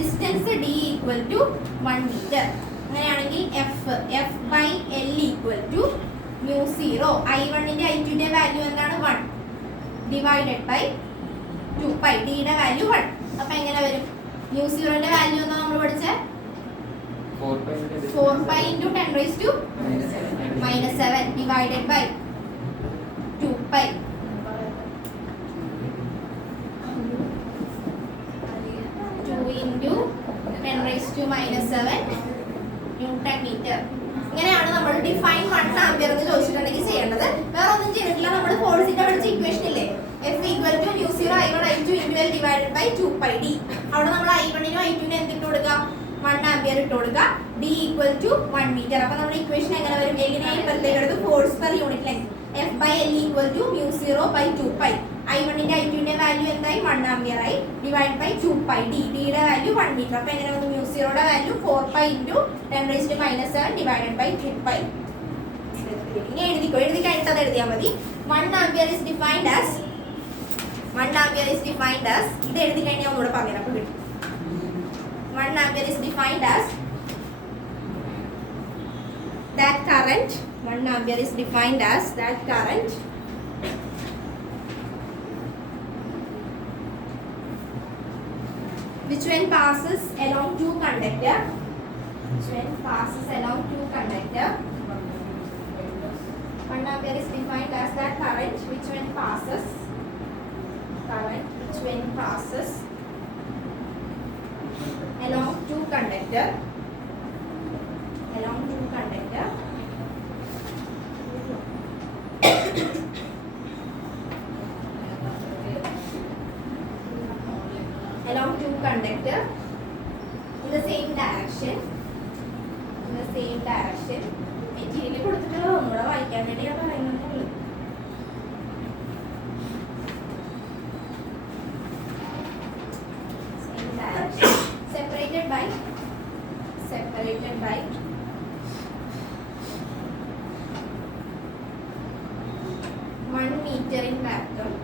Distance D equal to 1 meter. അങ്ങനെയാണെങ്കിൽ F by L equal to mu0. I1 ന്റെ I2 ന്റെ value എന്താണ്? 1 divided by 2 pi d യുടെ value 1. അപ്പോൾ എങ്ങനെ വരും? mu0 ന്റെ value എന്താ നമ്മൾ പഠിച്ചേ? 4 pi into 10 raised to -7 divided by 2 pi. 2 into 10 raised to -7 newton metre. ഇങ്ങനെയാണ് നമ്മൾ ഡിഫൈൻ 1 ആംപിയർ എന്ന് ചോദിച്ചിട്ടുണ്ടെങ്കിൽ ചെയ്യേണ്ടത്. വേറെ ഒന്നും ചെയ്തിട്ടില്ല. നമ്മൾ ഫോഴ്സിന്റെ പഠിച്ച ഇക്വേഷൻ ഇല്ലേ? F equal to mu0 I1 I2 into L divided by 2 pi d. അവിടെ നമ്മൾ I1 നും I2 നും എന്തിട്ട് കൊടുക്കാം? 1 ആംപിയർ ഇട്ട് കൊടുക്കുക. D equal to 1 മീറ്റർ. അപ്പോൾ നമ്മുടെ ഇക്വേഷൻ എങ്ങനെ വരും? L നെ ഇപ്പുറത്തേക്ക് എടുത്ത് force per unit length F by L equal to mu0 by 2 pi. I1 ന്റെ I2 ന്റെ വാല്യൂ എന്തായി? 1 ആംപിയർ ആയി. Divide by 2 pi d. D യുടെ വാല്യൂ 1 മീറ്റർ. അപ്പോൾ എങ്ങനെ വന്നു? mu0 യുടെ value 4 pi into 10 raised to -7 divided by 2 pi. ഇനി എഴുതി കഴിഞ്ഞിട്ട് അത് എഴുതിയാൽ മതി. 1 ആംപിയർ is defined as ഇത് എഴുതി കഴിഞ്ഞാൽ ഒന്നുകൂടെ പറഞ്ഞുതരാം. അപ്പോൾ കിട്ടും. 1 ampere is defined as that current. 1 ampere is defined as that current which when passes along two conductor. 1 ampere is defined as that current which when passes along two conductor along two conductor in the same direction material കൊടുത്തിട്ടുള്ള ഒന്നുകൂടെ വായിക്കാൻ വേണ്ടിയാണ് പറയുന്നത്. separated by 1 meter in vacuum.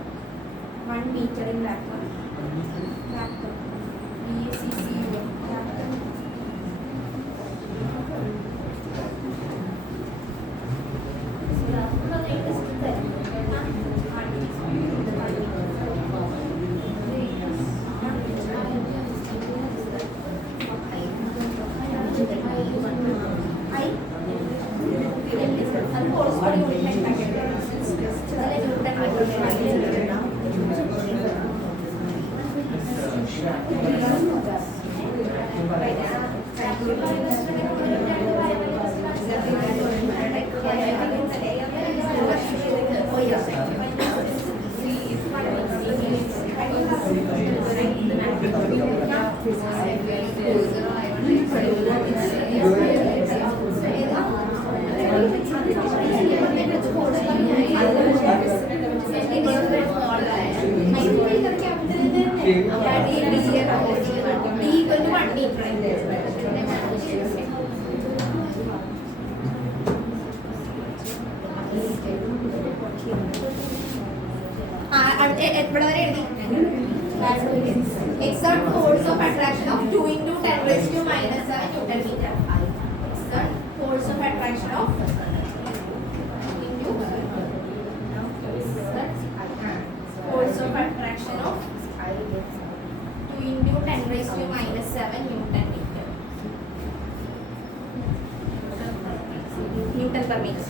Exert force of attraction of 2 into 10 raised to -7 Newton meter. Exert force of attraction of 2 into 10 raised to -7 Newton meter. Newton per meter.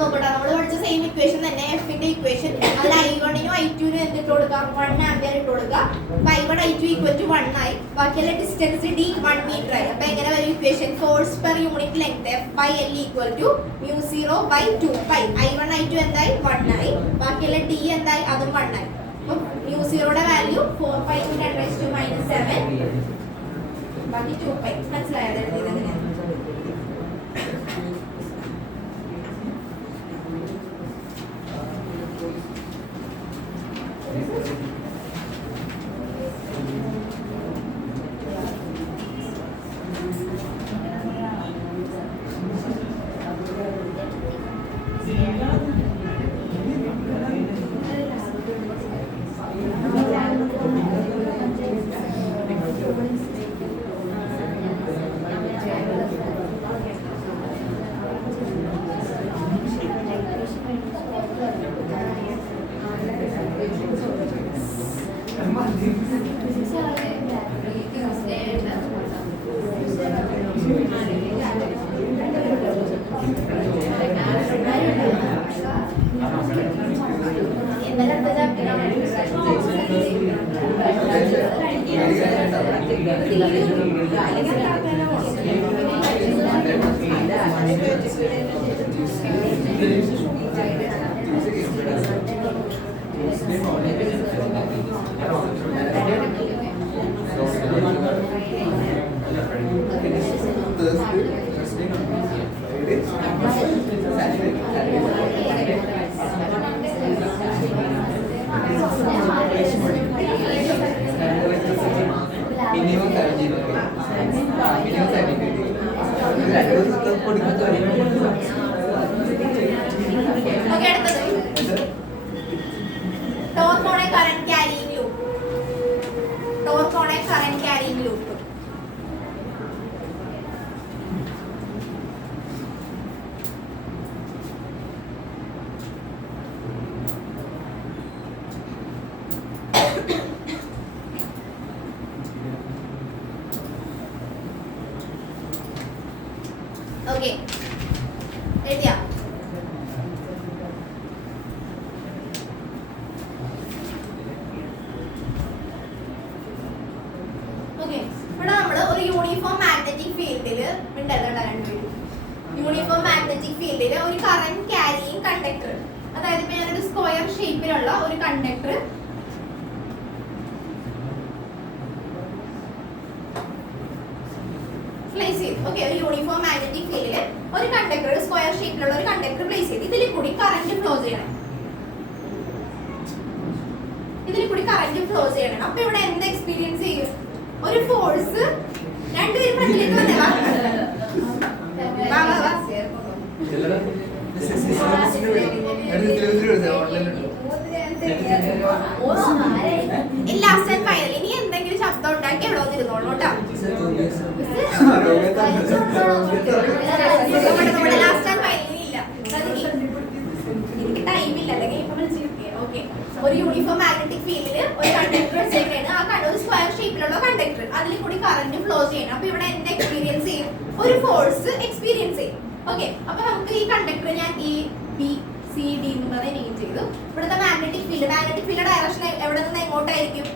നമ്മൾ പഠിച്ച same equation തന്നെ എഫിന്റെ equation. അതിൽ I1 നും I2 നും എന്തിട്ട് കൊടുക്കാം? 1 ampere ഇട്ട് കൊടുക്കാം. I1 I2 ഈക്വൽ ടു 1 ആയി. ബാക്കിയുള്ള ഡിസ്റ്റൻസ് D 1 മീറ്റർ ആയി. അപ്പോൾ എങ്ങനെ വരും equation? Force per unit length F by L equal to mu0 by 2 pi. I1 I2 എന്തായി? 1 ആയി. ബാക്കിയുള്ള D എന്തായി? അതും 1 ആയി. അപ്പോൾ mu0 യുടെ value 4 pi into 10 raised to -7 ബാക്കി 2 pi. മനസ്സിലായത്? എഴുതിയത് എങ്ങനെയാണ്? ഓക്കെ, അടുത്തത് torque on a current carrying loop. Torque on a current carrying loop. Okay, എഴുതിയാ? ഓക്കെ, ഇവിടെ നമ്മള് ഒരു യൂണിഫോം മാഗ്നറ്റിക് ഫീൽഡിൽ യൂണിഫോം മാഗ്നറ്റിക് ഫീൽഡിൽ ഒരു കറന്റ് ക്യാരിയിങ് കണ്ടക്ടർ, അതായത് ഇപ്പൊ ഞാനൊരു സ്ക്വയർ ഷേപ്പിലുള്ള ഒരു കണ്ടക്ടർ പ്ലേസ് ചെയ്തു. ഓക്കെ, ഒരു യൂണിഫോം മാഗ്നറ്റിക് ഫീൽഡിൽ ഒരു കണ്ടക്ടർ, ഒരു സ്ക്വയർ ഷേപ്പിലുള്ള ഒരു കണ്ടക്ടർ പ്ലേസ് ചെയ്ത് ഇതിൽ കൂടി കറന്റ് ഫ്ലോ ചെയ്യണം. അപ്പൊ ഇവിടെ എന്ത് എക്സ്പീരിയൻസ് ചെയ്യും? ഒരു ഫോഴ്സ്, രണ്ടുപേരും ഫ്രണ്ടിലേക്ക് വന്നേ, ലാസ്റ്റ് ആൻഡ് ഫൈനൽ. ഇനി എന്തെങ്കിലും ശബ്ദം ഉണ്ടാക്കി എവിടെ വന്നിരുന്നോളൂ കേട്ടോ. ലാസ്റ്റ് ആൻഡ് ഫൈനൽ ഇല്ല, എനിക്ക് ടൈമില്ല, അല്ലെങ്കിൽ ഇപ്പൊ വിളിച്ചിരിക്കുക. ഓക്കെ, ഒരു യൂണിഫോം മാഗ്നറ്റിക് ഫീൽഡിൽ ഒരു കണ്ടക്ടർ വെച്ചേക്കാണ്. ആ ഒരു സ്ക്വയർ ഷേപ്പിലുള്ള കണ്ടക്ടർ, അതിൽ കൂടി കറന്റ് ഫ്ലോ ചെയ്യണം. അപ്പൊ ഇവിടെ എന്ത് എക്സ്പീരിയൻസ് ചെയ്യും? ഒരു ഫോഴ്സ് എക്സ്പീരിയൻസ് ചെയ്യും. ഓക്കെ, അപ്പൊ നമുക്ക് ഈ കണ്ടക്ടർ ഞാൻ എ ബി സി ഡി എന്ന് പറഞ്ഞ നെയിം ചെയ്തു. ഇവിടുത്തെ മാഗ്നറ്റിക് ഫീൽഡ് ഡയറക്ഷൻ എവിടെ നിന്ന് എങ്ങോട്ടായിരിക്കും?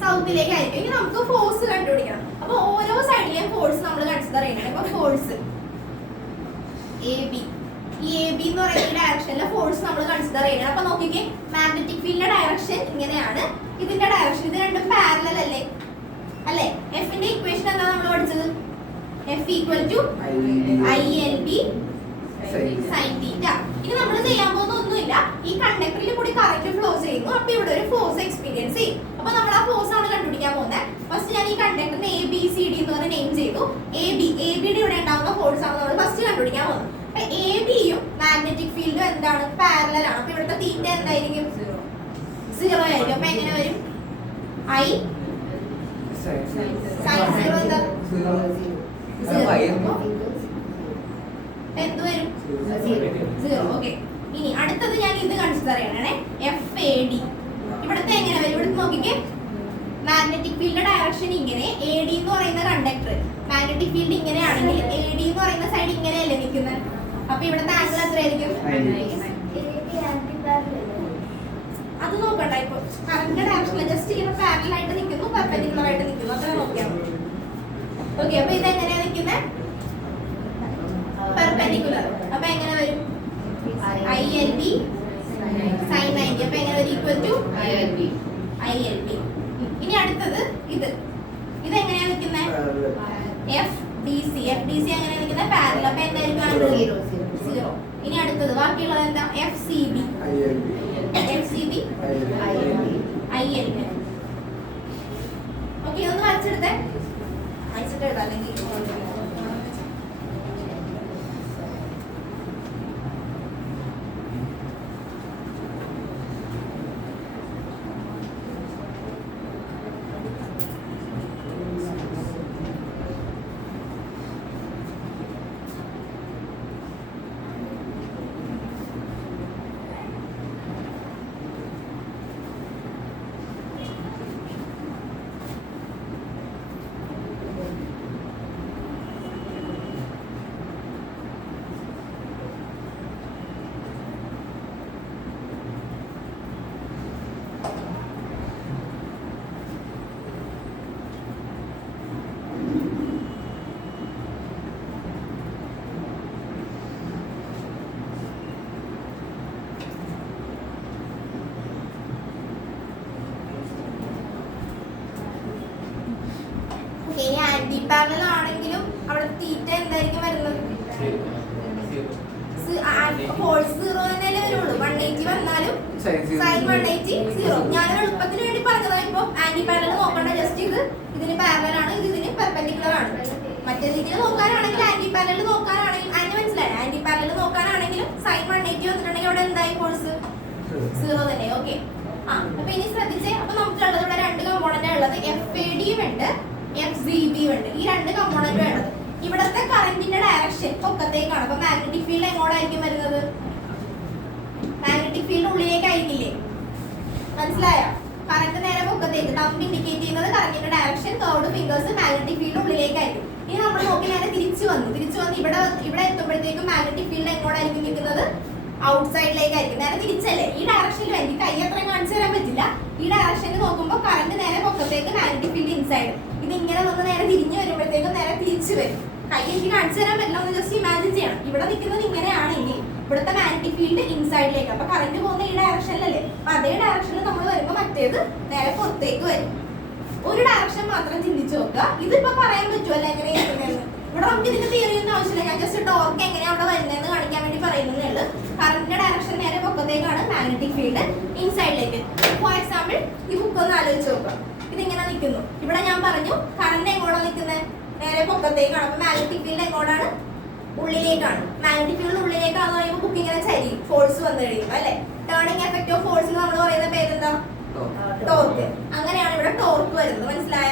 സൗത്തിലേക്കായിരിക്കും. ഇനി നമുക്ക് ഫോഴ്സ് കണ്ടുപിടിക്കണം. അപ്പൊ ഓരോ സൈഡിലെയും ഫോഴ്സ് നമ്മൾ കൺസിഡർ ചെയ്യണം. ഇപ്പൊ ഫോഴ്സ് എ ബി, ഈ എ ബി എന്ന് പറയുന്ന ഡയറക്ഷനിലെ ഫോഴ്സ് നമ്മൾ കൺസിഡർ ചെയ്യണം. അപ്പൊ നോക്കിക്കേ, മാഗ്നറ്റിക് ഫീൽഡിന്റെ ഡയറക്ഷൻ ഇങ്ങനെയാണ്, ഇതിന്റെ ഡയറക്ഷൻ, ഇത് രണ്ടും പാരലൽ അല്ലേ? അല്ലേ? എഫിന്റെ ഇക്വേഷൻ എന്താ നമ്മൾ പഠിച്ചത്? F equal to ILB sin theta. ഇനി നമ്മൾ ചെയ്യാൻ പോകുന്ന ഒന്നുമില്ല, ഈ കണ്ടക്ടറിൽ കൂടി കറന്റ് ഫ്ലോ ചെയ്യുന്നു. അപ്പൊ ഇവിടെ ഒരു ഫോഴ്സ് എക്സ്പീരിയൻസ് ചെയ്യും. അപ്പൊ നമ്മൾ ആ ഫോഴ്സ് ആണ് കണ്ടുപിടിക്കാൻ പോകുന്നത്. ഫസ്റ്റ് ഞാൻ ഈ കണ്ടക്ടറിന് എ ബി സി ഡി എന്ന് പറഞ്ഞ നെയിം ചെയ്തു. എ ബിയുടെ ഇവിടെ ഉണ്ടാവുന്ന ഫോഴ്സ് ആണ് നമ്മൾ ഫസ്റ്റ് കണ്ടുപിടിക്കാൻ പോകുന്നത്. അപ്പൊ എ ബിയും മാഗ്നറ്റിക് ഫീൽഡും എന്താണ്? പാരലൽ ആണ്. അപ്പൊ ഇവിടുത്തെ തീറ്റ എന്തായിരിക്കും? 0 ആയിരിക്കും. അപ്പൊ എങ്ങനെ വരും? I sin 0 എന്താ? എന്ത് വരും? 0. ഓക്കെ, ഇനി അടുത്തത് ഞാൻ ഇത് കൺസിഡർ ചെയ്യണേ, എഫ് എ ഡി. ഇവിടുത്തെ എങ്ങനെ വരും? ഇവിടുത്തെ നോക്കിക്കേ, മാഗ്നറ്റിക് ഫീൽഡിന്റെ ഡയറക്ഷൻ ഇങ്ങനെ, എ ഡി എന്ന് പറയുന്ന കണ്ടക്ടർ, മാഗ്നറ്റിക് ഫീൽഡ് ഇങ്ങനെയാണെങ്കിൽ എ ഡി എന്ന് പറയുന്ന സൈഡ് ഇങ്ങനെയല്ലേ നിൽക്കുന്നത്? അപ്പൊ ഇവിടുത്തെ ആംഗിൾ എത്രയായിരിക്കും? അത് നോക്കണ്ട, ഇപ്പൊ കറന്റ് ഡയറക്ഷനിൽ ജസ്റ്റ് ഇങ്ങനെ പാരലൽ ആയിട്ട് നിൽക്കുന്നു, പെർപെൻഡിക്കുലർ ആയിട്ട് നിൽക്കുന്നു, അത്ര നോക്കിയാൽ മതി. ഓക്കെ, അപ്പൊ ഇത് എങ്ങനെയാ നിൽക്കുന്നത്? പെർപെൻഡിക്കുലർ. അപ്പൊ എങ്ങനെ വരും? ILB sin 90. അപ്പൊ എങ്ങനെ വരും? Equal to ILB. ഇനി അടുത്തത് ഇത് എങ്ങനെയാ നിൽക്കുന്നത്? FDC എങ്ങനെയാ നിൽക്കുന്നത്? പാരലൽ. അപ്പൊ എന്തായിരിക്കും? 0. ഇനി അടുത്തത് ബാക്കിയുള്ളത് എന്താ? FCB ILB. ഓക്കെ, ഇതൊന്ന് വരച്ചെടുത്തേ, അയച്ചിട്ട് എഴുതാം അല്ലെങ്കിൽ ഇതിന് നോക്കാനാണെങ്കിൽ ആന്റി പാരലൽ നോക്കാനാണെങ്കിൽ ആന്റി മനസ്സിലായി ആന്റി പാരലൽ നോക്കാനാണെങ്കിലും sin 180 വന്നിട്ടുണ്ടെങ്കിൽ അവിടെ എന്തായി ഫോഴ്സ് 0 തന്നെ. ഓക്കെ. അപ്പൊ ഇനി ശ്രദ്ധിച്ചേ. അപ്പൊ നമുക്കുള്ളത് ഇവിടെ രണ്ട് കമ്പോണന്റ് ഉള്ളത് FAD ഉണ്ട് FZB ഉണ്ട്. ഈ രണ്ട് കമ്പോണന്റ് ഉള്ളത് ഇവിടത്തെ കറന്റിന്റെ ഡയറക്ഷൻ പൊക്കത്തേക്കാണ്. അപ്പൊ മാഗ്നറ്റിക് ഫീൽഡ് എങ്ങോട്ടായിരിക്കും വരുന്നത്? മാഗ്നറ്റിക് ഫീൽഡ് ഉള്ളിലേക്കായിരിക്കില്ലേ? മനസ്സിലായോ? കറന്റ് നേരെ പൊക്കത്തേക്ക് തമ്പ് ഇൻഡിക്കേറ്റ് ചെയ്യുന്നത് കറന്റിന്റെ direction curved fingers magnetic field ഉള്ളിലേക്കായിരിക്കും. ഇനി നമ്മൾ നോക്കി നേരെ തിരിച്ചു വന്നു ഇവിടെ എത്തുമ്പോഴത്തേക്കും മാഗ്നറ്റിക് ഫീൽഡ് എങ്ങോട്ടായിരിക്കും നിൽക്കുന്നത്? ഔട്ട്സൈഡിലേക്കായിരിക്കും. നേരെ തിരിച്ചല്ലേ? ഈ ഡയറക്ഷനിൽ എനിക്ക് കൈ അത്രയും കാണിച്ചു തരാൻ പറ്റില്ല. ഈ ഡയറക്ഷനിൽ നോക്കുമ്പോൾ കറന്റ് നേരെ പൊക്കത്തേക്ക് മാഗ്നറ്റിക് ഫീൽഡ് ഇൻസൈഡ്. ഇത് ഇങ്ങനെ വന്ന് നേരെ തിരിഞ്ഞു വരുമ്പോഴത്തേക്കും നേരെ തിരിച്ചു വരും. കൈ എനിക്ക് കാണിച്ചു തരാൻ പറ്റില്ല. ഒന്ന് ജസ്റ്റ് ഇമാജിൻ ചെയ്യണം. ഇവിടെ നിൽക്കുന്നത് ഇങ്ങനെയാണെങ്കിൽ ഇവിടുത്തെ മാഗ്നറ്റിക് ഫീൽഡ് ഇൻസൈഡിലേക്ക്. അപ്പൊ കറന്റ് പോകുന്ന ഈ ഡയറക്ഷനിലല്ലേ? അപ്പൊ അതേ ഡയറക്ഷനിൽ നമ്മൾ വരുമ്പോൾ മറ്റേത് നേരെ പുറത്തേക്ക് വരും. ഒരു ഡയറക്ഷൻ മാത്രം ചിന്തിച്ചു നോക്കുക. ഇതിപ്പോ പറയാൻ പറ്റുമല്ലോ എങ്ങനെയാണ്. ഇവിടെ നമുക്ക് ഇതിന്റെ തിയറി ഒന്നും ആവശ്യമില്ല. ഞാൻ ജസ്റ്റ് ടോർക്ക് എങ്ങനെയാണ് അവിടെ വരുന്നതെന്ന് കാണിക്കാൻ വേണ്ടി പറയുന്നതേ ഉള്ളൂ. കറന്റിന്റെ ഡയറക്ഷൻ നേരെ പൊക്കത്തേക്കാണ്, മാഗ്നറ്റിക് ഫീൽഡ് ഇൻസൈഡിലേക്ക്. ഫോർ എക്സാമ്പിൾ ഈ ബുക്ക് ഒന്ന് ആലോചിച്ച് നോക്കാം. ഇതിങ്ങനെ നിൽക്കുന്നു. ഇവിടെ ഞാൻ പറഞ്ഞു കറന്റ് എങ്ങോട്ടാണ് നിൽക്കുന്നത്? നേരെ പൊക്കത്തേക്കാണ്. അപ്പൊ മാഗ്നറ്റിക് ഫീൽഡ് എങ്ങോട്ടാണ്? ഉള്ളിലേക്കാണ്. മാഗ്നറ്റിക് ഫീൽഡ് ഉള്ളിലേക്കാണെന്ന് പറയുമ്പോൾ ബുക്ക് ഇങ്ങനെ ചരിയും ഫോഴ്സ് വന്നു കഴിയുമ്പോൾ അല്ലെ? ടേണിംഗ് എഫക്ട് ഓഫ് ഫോഴ്സ് നമ്മൾ പറയുന്ന പേരെന്താ? ടോർക്ക്. അങ്ങനെയാണ് ഇവിടെ ടോർക്ക് വരുന്നത്. മനസ്സിലായ?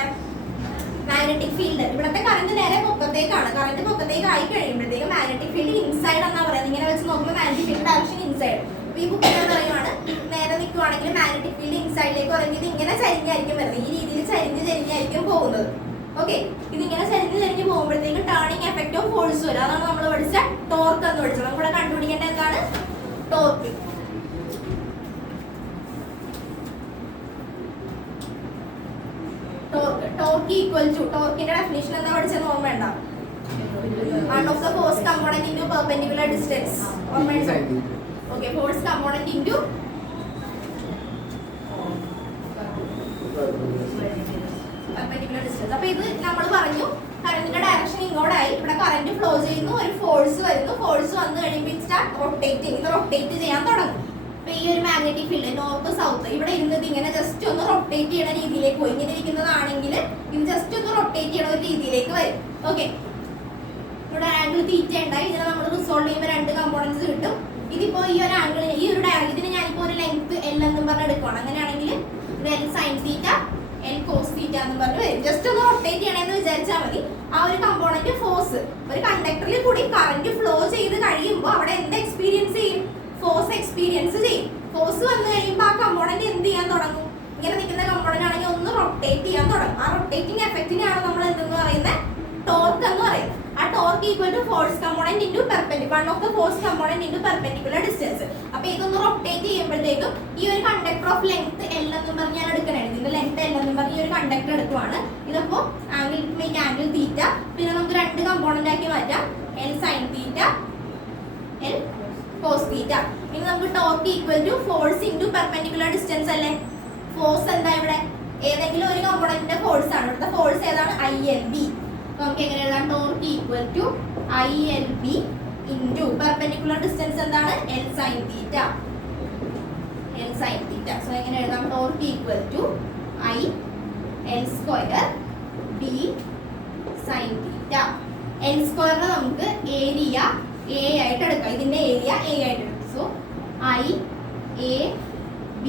മാഗ്നറ്റിക് ഫീൽഡ് ഇവിടത്തെ കറന്റ് നേരെ പൊക്കത്തേക്കാണ്. കറന്റ് പൊക്കത്തേക്ക് ആയി കഴിയുമ്പോഴത്തേക്ക് മാഗ്നറ്റിക് ഫീൽഡ് ഇൻസൈഡ് എന്നാ പറയുന്നത്. ഇങ്ങനെ വെച്ച് നോക്കുമ്പോൾ മാഗ്നറ്റിക് ഫീൽഡ് ഡയറക്ഷൻ ഇൻസൈഡ്. ഈ ബുക്കിൽ പറയുവാണ് നേരെ നിൽക്കുവാണെങ്കിൽ മാഗ്നറ്റിക് ഫീൽഡ് ഇൻസൈഡിലേക്ക് പറയുന്നത് ഇങ്ങനെ ചരിഞ്ഞായിരിക്കും വരുന്നത്. ഈ രീതിയിൽ ചരിഞ്ഞായിരിക്കും പോകുന്നത്. ഓക്കെ. ഇതിങ്ങനെ ചരിഞ്ഞ് പോകുമ്പോഴത്തേക്ക് ടേണിംഗ് എഫക്ട് ഓഫ് ഫോഴ്സ് വരും. അതാണ് നമ്മൾ പഠിച്ച ടോർക്ക് എന്ന് പഠിച്ചത്. നമ്മളിവിടെ കണ്ടുപിടിക്കേണ്ട എന്താണ്? ടോർക്ക്. ടോർക്ക് ഈക്വൽ ടു ടോർക്കിന്റെ ഡെഫിനിഷൻ എന്താ പഠിച്ചത്? ഓർമ്മ വേണ്ട. One of the force component into perpendicular distance. ഓർമ്മ വേണ്ട? Okay. Force component into perpendicular distance. അപ്പൊ ഇത് നമ്മൾ പറഞ്ഞു കറന്റിന്റെ ഡയറക്ഷൻ ഇങ്ങോട്ടായി. ഇവിടെ കറന്റ് ഫ്ലോ ചെയ്യുന്നു, ഒരു ഫോഴ്സ് വരുന്നു. ഫോഴ്സ് വന്നു കഴിയുമ്പോൾ ഇത് സ്റ്റാർട്ട് റൊട്ടേറ്റിംഗ്. ഇത് റൊട്ടേറ്റ് ചെയ്യാൻ തുടങ്ങും. അപ്പൊ ഈ ഒരു മാഗ്നറ്റിക് ഫീൽഡ് നോർത്ത് സൗത്ത് ഇവിടെ ഇരുന്നത് ഇങ്ങനെ ജസ്റ്റ് ഒന്ന് റൊട്ടേറ്റ് ചെയ്യണ രീതിയിലേക്ക് പോയി. ഇങ്ങനെ ഇരിക്കുന്നതാണെങ്കിൽ ഇത് ജസ്റ്റ് ഒന്ന് റൊട്ടേറ്റ് ചെയ്യണ ഒരു രീതിയിലേക്ക് വരും. ഓക്കെ. ഇവിടെ ആംഗിൾ തീറ്റ ഉണ്ടായി. ഇതിനെ നമ്മൾ റിസോൾവ് ചെയ്യുമ്പോൾ രണ്ട് കമ്പോണൻസ് കിട്ടും. ഇതിപ്പോ ഈ ഒരു ആംഗിൾ ഈ ഒരു ഇതിന് ഞാനിപ്പോ ഒരു ലെങ്ത് L എന്നും പറഞ്ഞ് എടുക്കുവാണ്. അങ്ങനെയാണെങ്കിൽ L sine theta L cos theta എന്ന് പറഞ്ഞ് വരും. ജസ്റ്റ് ഒന്ന് റൊട്ടേറ്റ് ചെയ്യണമെന്ന് വിചാരിച്ചാൽ മതി. ആ ഒരു കമ്പോണന്റ് ഫോഴ്സ് ഒരു കണ്ടക്ടറിൽ കൂടി കറന്റ് ഫ്ലോ ചെയ്ത് കഴിയുമ്പോൾ അവിടെ എന്ത് എക്സ്പീരിയൻസ് ചെയ്യും? ഫോഴ്സ് എക്സ്പീരിയൻസ് ചെയ്യും. ഫോഴ്സ് വന്നു കഴിയുമ്പോൾ ആ കമ്പോണന്റ് എന്ത് ചെയ്യാൻ തുടങ്ങും? ഇങ്ങനെ നിൽക്കുന്ന കമ്പോണന്റ് ആണെങ്കിൽ ഒന്ന് റൊട്ടേറ്റ് ചെയ്യാൻ തുടങ്ങും. ആ റൊട്ടേറ്റിംഗ് എഫക്റ്റിനെയാണ് നമ്മൾ എന്തെന്ന് പറയുന്നത്? ടോർക്ക് എന്ന് പറയുന്നത്. ആ torque equal to force component into perpendicular. One of the force component into perpendicular distance. അപ്പൊ ഇതൊന്ന് റൊട്ടേറ്റ് ചെയ്യുമ്പോഴത്തേക്കും ഈ ഒരു കണ്ടക്ടർ ഓഫ് ലെങ്ത് L എന്ന് പറഞ്ഞ് ഞാൻ എടുക്കണേ. ഇതിന്റെ ലെങ്ത് L എന്ന് പറഞ്ഞ് ഈ ഒരു കണ്ടക്ടർ എടുക്കുവാണ്. ഇതിപ്പോ ആംഗിൾ തീറ്റ. പിന്നെ നമുക്ക് രണ്ട് കമ്പോണന്റ് ആക്കി മാറ്റാം. L sine theta L cos theta. ഇനി നമുക്ക് torque equal to force into perpendicular distance അല്ലേ? ഫോഴ്സ് എന്താ ഇവിടെ? ഏതെങ്കിലും ഒരു കമ്പോണന്റിന്റെ ഫോഴ്സ് ആണ്. ഇവിടുത്തെ ഫോഴ്സ് ഏതാണ്? ILB. നമുക്ക് എങ്ങനെ എഴുതാം? Torque equal to ILB into perpendicular distance എന്താണ്? L sine theta. L sine theta. So എങ്ങനെ എഴുതാം? Torque equal to IL square B sine theta. L സ്ക്വയറിനെ നമുക്ക് ഏരിയ A ആയിട്ട് എടുക്കാം. ഇതിന്റെ ഏരിയ A ആയിട്ട് എടുക്കും. So IAB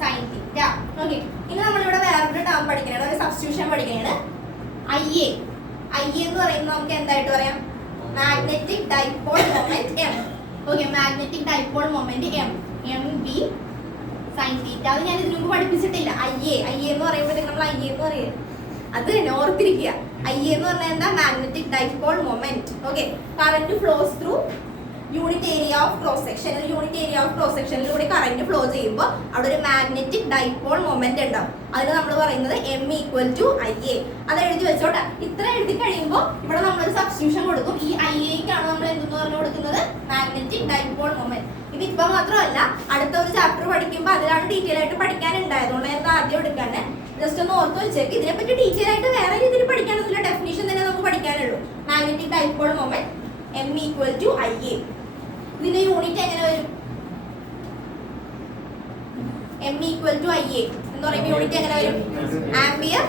sine theta. Okay. ഇനി നമ്മളിവിടെ വേറൊരു ടേം പഠിക്കണം, ഒരു സബ്സ്റ്റിറ്റ്യൂഷൻ പഠിക്കുകയാണ്. IA എന്ന് പറയുന്നത് നമുക്ക് എന്തായിട്ട് പറയാം? Magnetic dipole moment M. Okay. Magnetic dipole moment MB sign theta. അത് ഞാൻ ഇതിനു മുമ്പ് പഠിപ്പിച്ചിട്ടില്ല. IA എന്ന് പറയുമ്പോഴത്തേക്ക് നമ്മൾ IA എന്ന് പറയുക അത് തന്നെ ഓർത്തിരിക്കുക. IA എന്ന് പറഞ്ഞാൽ എന്താ? Magnetic dipole moment. Okay. Current flows through unit area of cross section. Unit area of cross സെക്ഷനിലൂടെ കറന്റ് ഫ്ലോ ചെയ്യുമ്പോൾ അവിടെ ഒരു മാഗ്നറ്റിക് ഡൈപോൾ മൊമെന്റ് ഉണ്ടാവും. അതിന് നമ്മൾ പറയുന്നത് M ഈക്വൽ ടു IA. അത് എഴുതി വെച്ചോട്ടെ. ഇത്ര എഴുതി കഴിയുമ്പോൾ ഇവിടെ നമ്മളൊരു സബ്സ്റ്റിറ്റ്യൂഷൻ കൊടുക്കും. ഈ IAക്കാണ് നമ്മൾ എന്തെന്ന് പറഞ്ഞു കൊടുക്കുന്നത്? Magnetic dipole moment. ഇതിപ്പോ മാത്രമല്ല, അടുത്ത ഒരു ചാപ്റ്റർ പഠിക്കുമ്പോൾ അതിലാണ് ഡീറ്റെയിൽ ആയിട്ട് പഠിക്കാനുണ്ടായതുകൊണ്ട് ഞാൻ ആദ്യം എടുക്കാണ്ട് ജസ്റ്റ് ഒന്ന് ഓർത്ത് വെച്ചേക്ക്. ഇതിനെപ്പറ്റി ഡീറ്റെയിൽ ആയിട്ട് വേറെ രീതിയിൽ പഠിക്കാനൊന്നുമില്ല. ഡെഫിനിഷൻ തന്നെ നമുക്ക് പഠിക്കാനുള്ളൂ. Magnetic dipole moment M equal to IA. ഇതിന്റെ യൂണിറ്റ് എങ്ങനെ വരും? M ഈക്വൽ ടു IA എന്ന് പറയുമ്പോൾ യൂണിറ്റ് എങ്ങനെ വരും? Ampere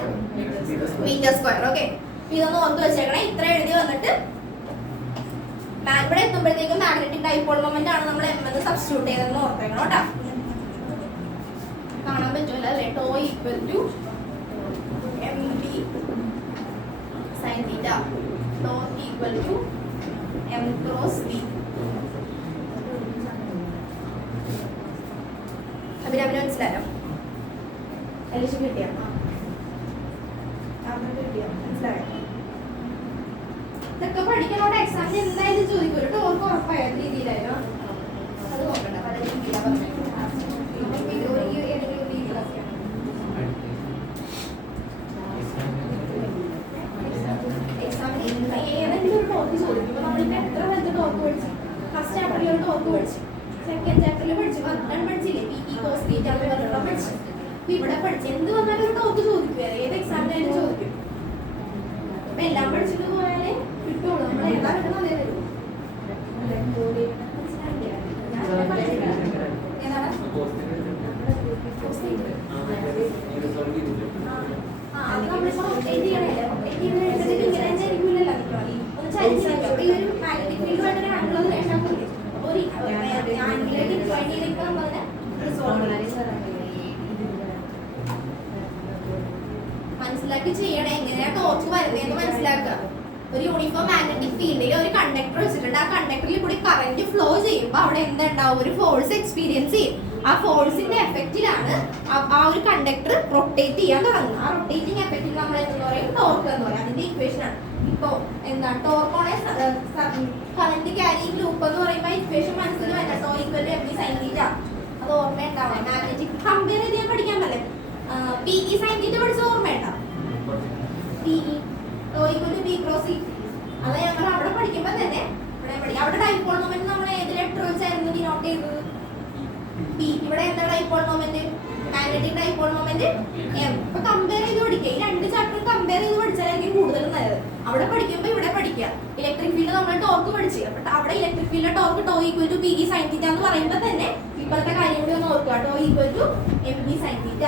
metre square. ഓക്കെ. ഇതൊന്ന് ഓർത്ത് വെച്ചേക്കണേ. ഇത്ര എഴുതി വന്നിട്ട് ഇവിടെ എത്തുമ്പോഴത്തേക്കും മാഗ്നറ്റിക് ഡൈപോൾ മൊമെന്റ് ആണ് നമ്മൾ എം എന്ന് സബ്സ്റ്റിറ്റ്യൂട്ട് ചെയ്തതെന്ന് ഓർത്തേക്കണം കേട്ടോ. കാണാൻ പറ്റുമല്ലോ അല്ലേ? Tau equal to M B sine theta, torque equal to M cross B. അഭിരാമിന് മനസ്സിലായോ? എല്ലാം കിട്ടിയോ? മനസ്സിലായോ? ഇതൊക്കെ പഠിക്കാനോട് എക്സാമിന് എന്തായാലും ചോദിക്കും. ഒരു ടോർക്ക് ഉറപ്പായ രീതിയിലായിരുന്നു. അത് നോക്കണ്ട, പല രീതിയിലാണ് പറഞ്ഞത്. ഏതെങ്കിലും ഒരു ടോർക്ക് ചോദിക്കും. ഇപ്പൊ നമ്മളിപ്പോ എത്ര വലുത് ടോർക്ക് പഠിച്ചു? ഫസ്റ്റ് ചാപ്റ്ററിൽ ഒരു ടോർക്ക് പഠിച്ചു, സെക്കൻഡ് ചാപ്റ്ററിൽ പഠിച്ചു, പന്ത്രണ്ട് പഠിച്ചില്ലേ? പി കോസ് തീറ്റ പറഞ്ഞിട്ടുള്ള പഠിച്ചു. അപ്പൊ ഇവിടെ പഠിച്ചു എന്ത് വന്നാലും ഒരു ടോർക്ക് ചോദിക്കും. ഏത് എക്സാമിനായാലും ചോദിക്കും. അപ്പൊ എല്ലാം പഠിച്ചിട്ട് പോയാലേ കിട്ടുള്ളൂ. നമ്മൾ ഏതാ കിട്ടുന്നത് അതേ തരും. അത് നമ്മളിപ്പോ റൊട്ടേറ്റ് ചെയ്യണല്ലേ? റൊട്ടേറ്റ് ചെയ്യുന്നതിനനുസരിച്ച് ഇങ്ങനെ തന്നെ ആയിരിക്കില്ലല്ലോ മിക്കവാറും. ഒന്ന് ചരിച്ചിരിക്കും. അപ്പൊ ഈ ഒരു മാഗ്നറ്റിക് ഫീൽഡ് വേണ്ട ഒരു ആംഗിൾ ഒന്ന് രണ്ടാക്കില്ലേ? അപ്പൊ ഒരു ആംഗിളിലേക്ക് ഡിഫൈൻ ചെയ്തിരിക്കുമ്പോൾ നമ്മളതിനെ മനസ്സിലാക്കി ചെയ്യണേ. എങ്ങനെയാ ടോർക്ക് വരുന്നതെന്ന് മനസ്സിലാക്കുക. ഒരു യൂണിഫോം മാഗ്നറ്റിക് ഫീൽഡിൽ ഒരു കണ്ടക്ടർ വെച്ചിട്ടുണ്ട്. ആ കണ്ടക്ടറിൽ കൂടി കറന്റ് ഫ്ലോ ചെയ്യുമ്പോൾ അവിടെ എന്തുണ്ടാവും? ഒരു ഫോഴ്സ് എക്സ്പീരിയൻസ് ചെയ്യും. ആ ഫോഴ്സിന്റെ എഫക്റ്റിലാണ് ആ ഒരു കണ്ടക്ടർ റൊട്ടേറ്റ് ചെയ്യാൻ തുടങ്ങുന്നത്. ആ റൊട്ടേറ്റിംഗ് എഫക്റ്റിൽ നമ്മൾ എന്ന് പറയും ടോർക്ക് എന്ന് പറയും. അതിന്റെ ഇക്വേഷൻ ആണ്. ഇപ്പോ എന്താ ടോർക്കോണെ കറന്റ് ക്യാരിയിങ് ലൂപ്പ് എന്ന് പറയുമ്പോൾ ഇക്വേഷൻ മനസ്സിൽ വേണ്ട. Tau equal to M B sine theta. അത് ഓർമ്മയുണ്ടാവണം. മാഗ്നറ്റിക് കമ്പയർ ചെയ്ത് പഠിക്കാൻ പറ്റില്ല. പി ഇ സൈൻ തീറ്റ പഠിച്ച ഓർമ്മയുണ്ട? P E tau equal to B cross E. അത് നമ്മൾ അവിടെ പഠിക്കുമ്പോൾ തന്നെ അവിടെ ഡൈപോൾ മൊമെന്റ് നമ്മൾ ഏത് ലെറ്റർ വെച്ചായിരുന്നു ഡിനോട്ട് ചെയ്തത്? പി. ഇവിടെ എന്താ dipole moment? Magnetic dipole moment M. അപ്പൊ കമ്പയർ ചെയ്ത് പഠിക്കുക. ഈ രണ്ട് ചാപ്റ്റർ കമ്പയർ ചെയ്ത് പഠിച്ചാലായിരിക്കും കൂടുതലും നല്ലത്. അവിടെ പഠിക്കുമ്പോൾ ഇവിടെ പഠിക്കുക. ഇലക്ട്രിക് ഫീൽഡ് നമ്മൾ ടോർക്ക് പഠിച്ചു. അപ്പൊ അവിടെ electric field torque tau equal to P E sine theta എന്ന് പറയുമ്പോൾ തന്നെ ഇപ്പോഴത്തെ കാര്യം കൂടി ഒന്ന് ഓർക്കുക. Tau equal to M B sine theta.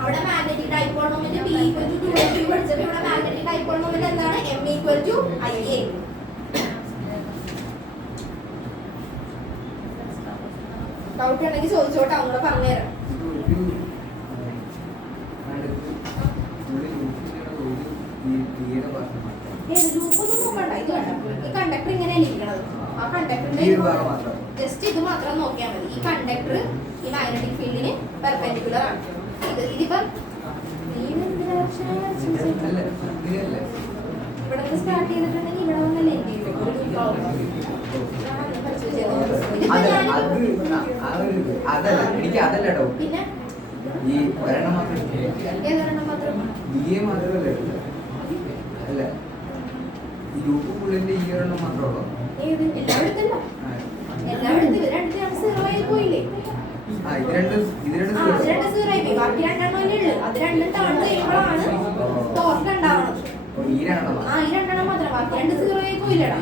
അവിടെ magnetic dipole moment P equal to 2 പഠിച്ചപ്പോൾ ഇവിടെ മാഗ്നറ്റിക് ഡൈപോൾ മൊമെന്റ് എന്താണ്? M equal to I A. Doubt ഉണ്ടെങ്കിൽ ചോദിച്ചോട്ടെ, അവങ്ങളെ പറഞ്ഞുതരാം. ലൂപ്പൊന്നും നോക്കണ്ട. ഇത് വേണ്ട. ഈ കണ്ടക്ടർ ഇങ്ങനെയല്ല ഇരിക്കണത്. ആ കണ്ടക്ടറിന്റെ ജസ്റ്റ് ഇത് മാത്രം നോക്കിയാൽ മതി. ഈ കണ്ടക്ടർ ഈ മാഗ്നറ്റിക് ഫീൽഡിന് പെർപെൻഡിക്കുലർ ആണ്. ഇതിപ്പം ഇവിടെ നിന്ന് സ്റ്റാർട്ട് ചെയ്തിട്ടുണ്ടെങ്കിൽ ഇവിടെ വന്നല്ലേ എന്ത് ചെയ്യും? അതല്ല എനിക്ക് അതല്ല ഡൗട്ട്. പിന്നെ ഈ ഒരെണ്ണം മാത്രം ഏതൊരെണ്ണം മാത്രം? മാത്രമല്ലേ അല്ല, ഈ ലൂപ്പ് പുള്ളിന്റെ ഈ ഒരെണ്ണം മാത്രമല്ലോ? എല്ലായിടത്തല്ല. എല്ലായിടത്തും ഇത് രണ്ട് സീറോ ആയി പോയില്ലേ? ഇത് രണ്ട് സീറോ ആയി പോയി. ബാക്കി രണ്ടെണ്ണം അല്ലേ ഉള്ളു. അത് രണ്ടും ടേൺ ചെയ്യുമ്പോഴാണ് ടോർക്ക് ഉണ്ടാവണം. ഈ രണ്ടെണ്ണം മാത്രം. ബാക്കി രണ്ട് സീറോ ആയി പോയില്ലടാ.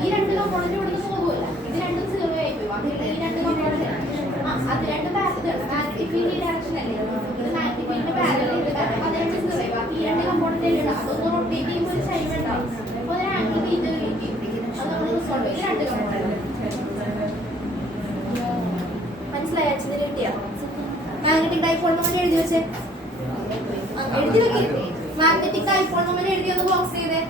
ഈ രണ്ട് കമ്പോണന്റ് ഇവിടെ പോകുമല്ല. ഇത് രണ്ടും സീറോ ആയി പോയി. ഈ രണ്ട് കമ്പോണന്റ് അത് രണ്ട് മാഗ്നറ്റിക് ഫീൽഡ് ഡയറക്ഷൻ അല്ലേ? ഇത് മാഗ്നറ്റിക് ഫീൽഡിന്റെ പാരലൽ ഇത് അത് രണ്ട് സീറോ ആയി. ബാക്കി ഈ രണ്ട് കമ്പോണന്റ് അല്ലേ? അതൊന്ന് റൊട്ടേറ്റ് ചെയ്യുമ്പോൾ ഒരു ചരിവ് ഉണ്ടാവും. അപ്പോൾ ഒരു ആംഗിൾ തീറ്റ കിട്ടി. അത് നമ്മൾ സോൾവ് ചെയ്യും. ഈ രണ്ട് കമ്പോണന്റ് മനസ്സിലായ? അച്ഛന് കിട്ടിയ മാഗ്നറ്റിക് ഡൈപോൾ മൊമെന്റ് എഴുതി വെച്ചേ. എഴുതി വെക്കേ. മാഗ്നറ്റിക് ഡൈപോൾ മൊമെന്റ് എഴുതി ഒന്ന് ബോക്സ് ചെയ്തേ.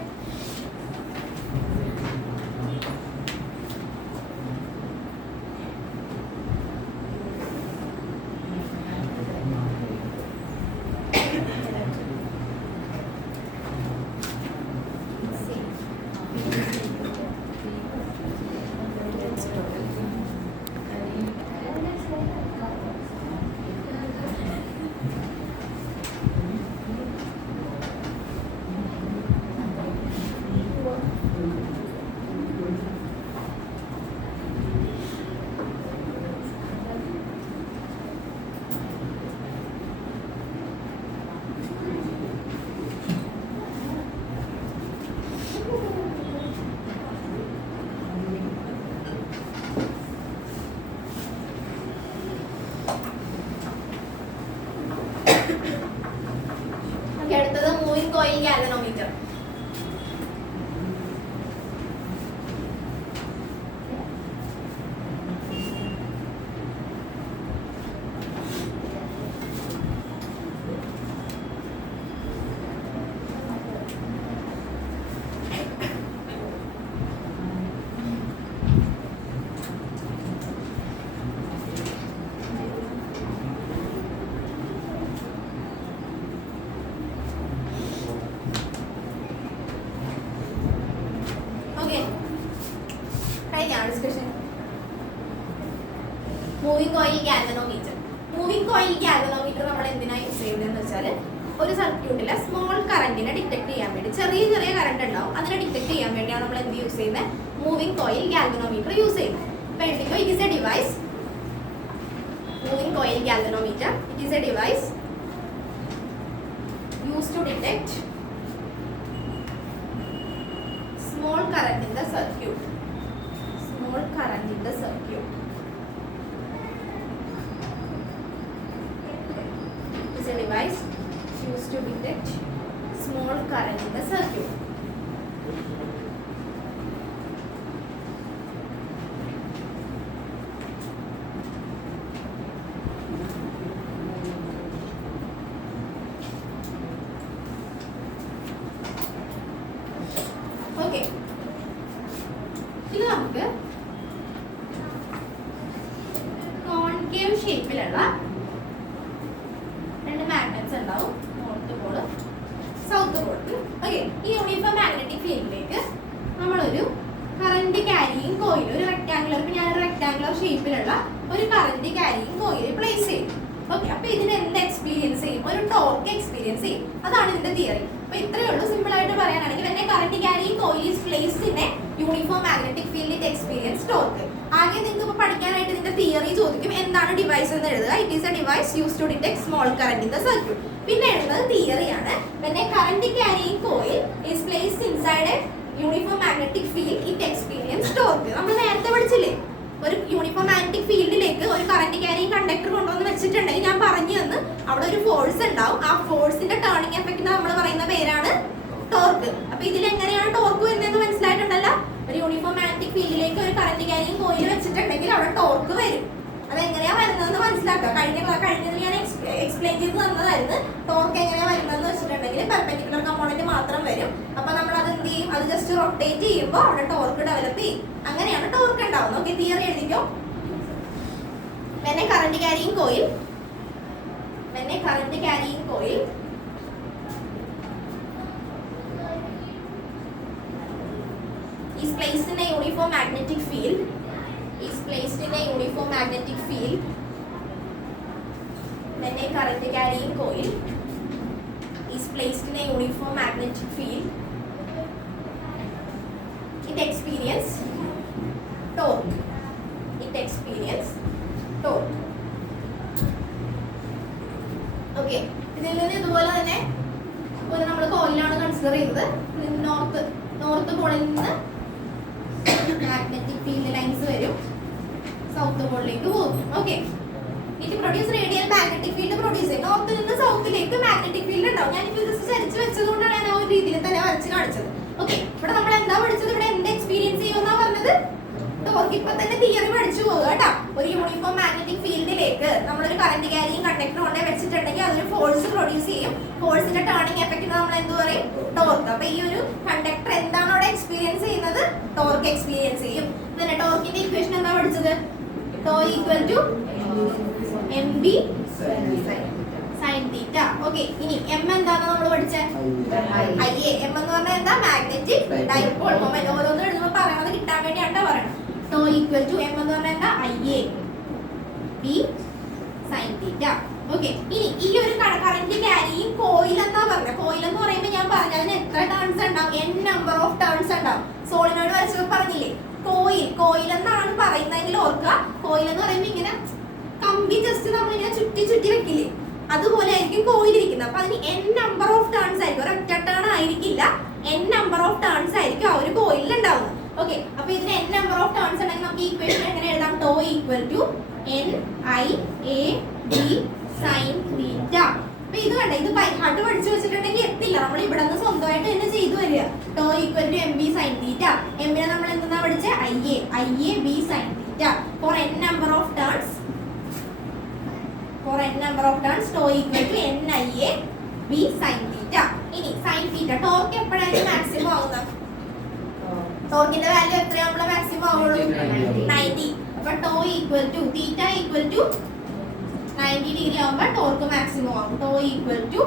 galvanometer. Moving coil galvanometer. Moving coil galvanometer നമ്മൾ എന്തിനാണ് യൂസ് ചെയ്യുന്നതെന്ന് വെച്ചാൽ ഒരു സർക്യൂട്ടിലെ സ്മോൾ കറന്റിനെ ഡിറ്റക്ട് ചെയ്യാൻ വേണ്ടി, ചെറിയ ചെറിയ കറണ്ട് ഉണ്ടാവും, അതിനെ ഡിറ്റക്ട് ചെയ്യാൻ വേണ്ടിയാണ് നമ്മൾ എന്ത് യൂസ് ചെയ്യുന്നത്, മൂവിംഗ് കോയിൽ ഗാൽവനോമീറ്റർ യൂസ് ചെയ്യുന്നത്. അപ്പോൾ എഴുതിക്കോ, it is a device, moving coil galvanometer, it is a device used to detect small current in the circuit. Small current in the circuit. It is a device used to detect small current in the circuit. Okay. ഇത് നമുക്ക് concave ഷേപ്പിലുള്ള രണ്ട് magnets ഉണ്ടാവും, north Paul south Paul. Okay, ഈ uniform magnetic ഫീൽഡിലേക്ക് നമ്മളൊരു current carrying coil, ഒരു rectangular, ഇപ്പൊ ഞാനൊരു റെക്ടാങ്കുലർ ഷേപ്പിലുള്ള ഒരു കറന്റ് ക്യാരിയിങ് കോയിൽ പ്ലേസ് ചെയ്യും. ഓക്കെ, അപ്പൊ ഇതിന് എന്ത് എക്സ്പീരിയൻസ് ചെയ്യും, ഒരു ടോർക്ക് എക്സ്പീരിയൻസ് ചെയ്യും. അതാണ് ഇതിന്റെ തിയറി. അപ്പൊ ഇത്രയേ ഉള്ളൂ. സിമ്പിൾ ആയിട്ട് പറയാനാണെങ്കിൽ when a current carrying coil is placed in a uniform magnetic field it experience torque. ആകെ നിങ്ങൾക്ക് ഇപ്പോൾ പഠിക്കാനായിട്ട് ഇതിന്റെ തിയറി ചോദിക്കും, എന്താണ് ഡിവൈസ് എന്ന് എഴുതുക. It is a device used to detect small current in the circuit. പിന്നെ എഴുതുന്നത് തിയറിയാണ്. when a current carrying coil is placed inside a uniform magnetic field it experience torque. നമ്മൾ നേരത്തെ പഠിച്ചില്ലേ, ഒരു യൂണിഫോം മാഗ്നറ്റിക് ഫീൽഡിലേക്ക് ഒരു കറന്റ് ക്യാരിയിങ് കണ്ടക്ടർ കൊണ്ടുവന്ന് വെച്ചിട്ടുണ്ടെങ്കിൽ ഞാൻ പറഞ്ഞു തന്ന് അവിടെ ഒരു ഫോഴ്സ് ഉണ്ടാവും. ആ ഫോഴ്സിന്റെ ടേണിംഗ് എഫക്റ്റിന് നമ്മൾ പറയുന്ന പേരാണ് ടോർക്ക്. അപ്പൊ ഇതിൽ എങ്ങനെയാണ് ടോർക്ക് വരുന്നതെന്ന് മനസ്സിലായിട്ടുണ്ടല്ലോ. ഒരു യൂണിഫോം മാഗ്നറ്റിക് ഫീൽഡിലേക്ക് ഒരു കറന്റ് ക്യാരിയിങ് കോയിൽ വെച്ചിട്ടുണ്ടെങ്കിൽ അവിടെ ടോർക്ക് വരും. അതെങ്ങനെയാ വരുന്നതെന്ന് മനസ്സിലാക്കുക. കഴിഞ്ഞതിൽ ഞാൻ എക്സ്പ്ലെയിൻ ചെയ്ത് തന്നതായിരുന്നു. ടോർക്ക് എങ്ങനെയാ വരുന്നതെന്ന് വെച്ചിട്ടുണ്ടെങ്കിൽ പെർപെൻഡിക്കുലർ കമ്പോണന്റ് മാത്രം വരും. അപ്പൊ നമ്മൾ അത് എന്ത് ചെയ്യും, അത് ജസ്റ്റ് റൊട്ടേറ്റ് ചെയ്യുമ്പോൾ അവിടെ ടോർക്ക് ഡെവലപ്പ് ചെയ്യും. അങ്ങനെയാണ് ടോർക്ക് ഉണ്ടാവുന്നത്. ഓക്കെ, തിയറി എഴുതിക്കോ. when a current carrying coil is placed in a uniform magnetic field when a current carrying coil is placed in a uniform magnetic field it experience torque. Okay, ഇതിൽ നിന്ന് ഇതുപോലെ തന്നെ ഒരു നമ്മൾ കോയിലാണ് consider ചെയ്തത്. North പോളിൽ നിന്ന് magnetic field lines വരും, south പോളിലേക്ക് പോകും. Okay, it produce radial magnetic field produce ചെയ്യും. നോർത്തിൽ നിന്ന് സൗത്തിലേക്ക് മാഗ്നറ്റിക് ഫീൽഡ് ഉണ്ടാവും. ഞാനിപ്പോൾ ഇത് ചരിച്ച് വെച്ചതുകൊണ്ടാണ് ഞാൻ ആ ഒരു രീതിയിൽ തന്നെ വരച്ച് കാണിച്ചത്. ഓക്കെ, ഇവിടെ നമ്മൾ എന്താ പഠിച്ചത്, ഇവിടെ എന്ത് എക്സ്പീരിയൻസ് ചെയ്യുമെന്നാ പറഞ്ഞത്, ടോർക്ക്. ഇപ്പൊ തന്നെ തിയറി പഠിച്ചു പോകുക കേട്ടോ. ഒരു യൂണിഫോം മാഗ്നറ്റിക് ഫീൽഡിലേക്ക് നമ്മളൊരു കറന്റ് ക്യാരിയിങ് കണ്ടക്ടർ കൊണ്ടേ വെച്ചിട്ടുണ്ടെങ്കിൽ അതൊരു ഫോഴ്സ് പ്രൊഡ്യൂസ് ചെയ്യും. ഫോഴ്സിന്റെ ടേണിംഗ് എഫക്റ്റിന് നമ്മൾ എന്ത് പറയും, ടോർക്ക്. അപ്പൊ ഈ ഒരു കണ്ടക്ടർ എന്താണ് അവിടെ എക്സ്പീരിയൻസ് ചെയ്യുന്നത്, ടോർക്ക് എക്സ്പീരിയൻസ് ചെയ്യും. പിന്നെ ടോർക്കിന്റെ ഇക്വേഷൻ എന്താ പഠിച്ചത്, tau equal to mb sin theta. Okay, ഇനി m എന്താണ് നമ്മൾ പഠിച്ചത്, Ia. m എന്ന് പറഞ്ഞാൽ എന്താ, മാഗ്നറ്റിക് ഡൈപോൾ മൊമെന്റ്. ഓരോന്നും എഴുതുമ്പോൾ പറയുന്നത് കിട്ടാൻ വേണ്ടിയാണ് പറയണം. ടോ ഈക്വൽ ടു m എന്ന് പറഞ്ഞാൽ എന്താ, Ia b sin theta. Okay, ഇനി ഈ ഒരു കറന്റ് ക്യാരിയിങ് കോയിൽ എന്താ പറഞ്ഞത്, കോയിൽ എന്ന് പറയുമ്പോൾ ഞാൻ പറഞ്ഞു അതിന് എത്ര ടേൺസ് ഉണ്ടാവും, n നമ്പർ ഓഫ് ടേൺസ് ഉണ്ടാവും. സോളിനോട് വരച്ചപ്പോൾ പറഞ്ഞില്ലേ, കോയിൽ എന്നാണ് പറയുന്നതെങ്കിൽ ഓർക്കുക, കോയിൽ എന്ന് പറയുമ്പോൾ ഇങ്ങനെ കമ്പി ജസ്റ്റ് നമ്മളിങ്ങനെ ചുറ്റി വെക്കില്ലേ, അതുപോലെ ആയിരിക്കും കോയിൽ ഇരിക്കുന്നത്. അപ്പൊ അതിന് n നമ്പർ ഓഫ് ടേൺസ് ആയിരിക്കും, ഒരൊറ്റ ടേൺ ആയിരിക്കില്ല, n നമ്പർ ഓഫ് ടേൺസ് ആയിരിക്കും ആ ഒരു കോയിലിൽ ഉണ്ടാവുന്നത്. ഓക്കെ, അപ്പൊ ഇതിന് n നമ്പർ ഓഫ് ടേൺസ് ഉണ്ടെങ്കിൽ നമുക്ക് ഈക്വേഷൻ എങ്ങനെ എഴുതാം, tau equal to n i a b sin theta. അപ്പൊ ഇത് കണ്ട ഇത് ബൈഹാർട്ട് പഠിച്ചു വെച്ചിട്ടുണ്ടെങ്കിൽ എത്തില്ല. നമ്മൾ ഇവിടെ നിന്ന് സ്വന്തമായിട്ട് തന്നെ ചെയ്തു വരിക. Tau equal to M B sine theta. എമ്മിനെ നമ്മൾ എന്താ പഠിച്ചത്? I a b sine theta for n number of turns. Tau equal to n i a b sine theta. ഇനി സൈൻ തീറ്റ ടോർക്ക് എപ്പോഴായിരിക്കും മാക്സിമം ആവുന്നത്? ടോർക്കിന്റെ വാല്യൂ എത്രയാകുമ്പോൾ maximum ആവുള്ളൂ? 90. അപ്പൊ tau equal to theta equal to 90 degree ആവുമ്പോൾ torque maximum ആവും. Tau equal to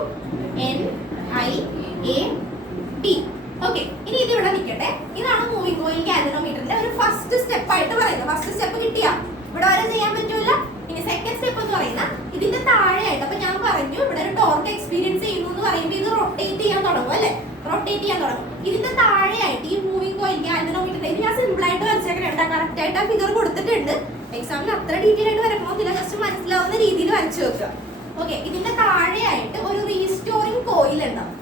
n i a b. Okay, ഇനി ഇത് ഇവിടെ നിൽക്കട്ടെ. ഇതാണ് മൂവിംഗ് കോയിൽ ഗാൽവനോമീറ്ററിന്റെ ഒരു ഫസ്റ്റ് സ്റ്റെപ്പ് ആയിട്ട് പറയുന്നത്. ഫസ്റ്റ് സ്റ്റെപ്പ് കിട്ടിയാ ഇവിടെ വരെ ചെയ്യാൻ പറ്റൂല. ഇനി സെക്കൻഡ് സ്റ്റെപ്പ് എന്ന് പറയുന്ന ഇതിന്റെ താഴെയായിട്ട്, അപ്പൊ ഞാൻ പറഞ്ഞു ഇവിടെ ഒരു ടോർക്ക് എക്സ്പീരിയൻസ് ചെയ്യുന്നു എന്ന് പറയുമ്പോൾ ഇത് റൊട്ടേറ്റ് ചെയ്യാൻ തുടങ്ങും അല്ലെ? റൊട്ടേറ്റ് ചെയ്യാൻ തുടങ്ങും. ഇതിന്റെ താഴെയായിട്ട് ഈ മൂവിംഗ് കോയിൽ ഗാൽവനോമീറ്ററിന്റെ ഇത് ഞാൻ സിമ്പിൾ ആയിട്ട് വരച്ചേക്കണേട്ടാ. കറക്റ്റ് ആയിട്ട് ആ ഫിഗർ കൊടുത്തിട്ടുണ്ട്. എക്സാമിന് അത്ര ഡീറ്റെയിൽ ആയിട്ട് വരണമെന്നില്ല, ജസ്റ്റ് മനസ്സിലാവുന്ന രീതിയിൽ വരച്ചു വെക്കുക. ഓക്കെ, ഇതിന്റെ താഴെയായിട്ട് ഒരു റീസ്റ്റോറിംഗ് കോയിൽ ഉണ്ടാവും.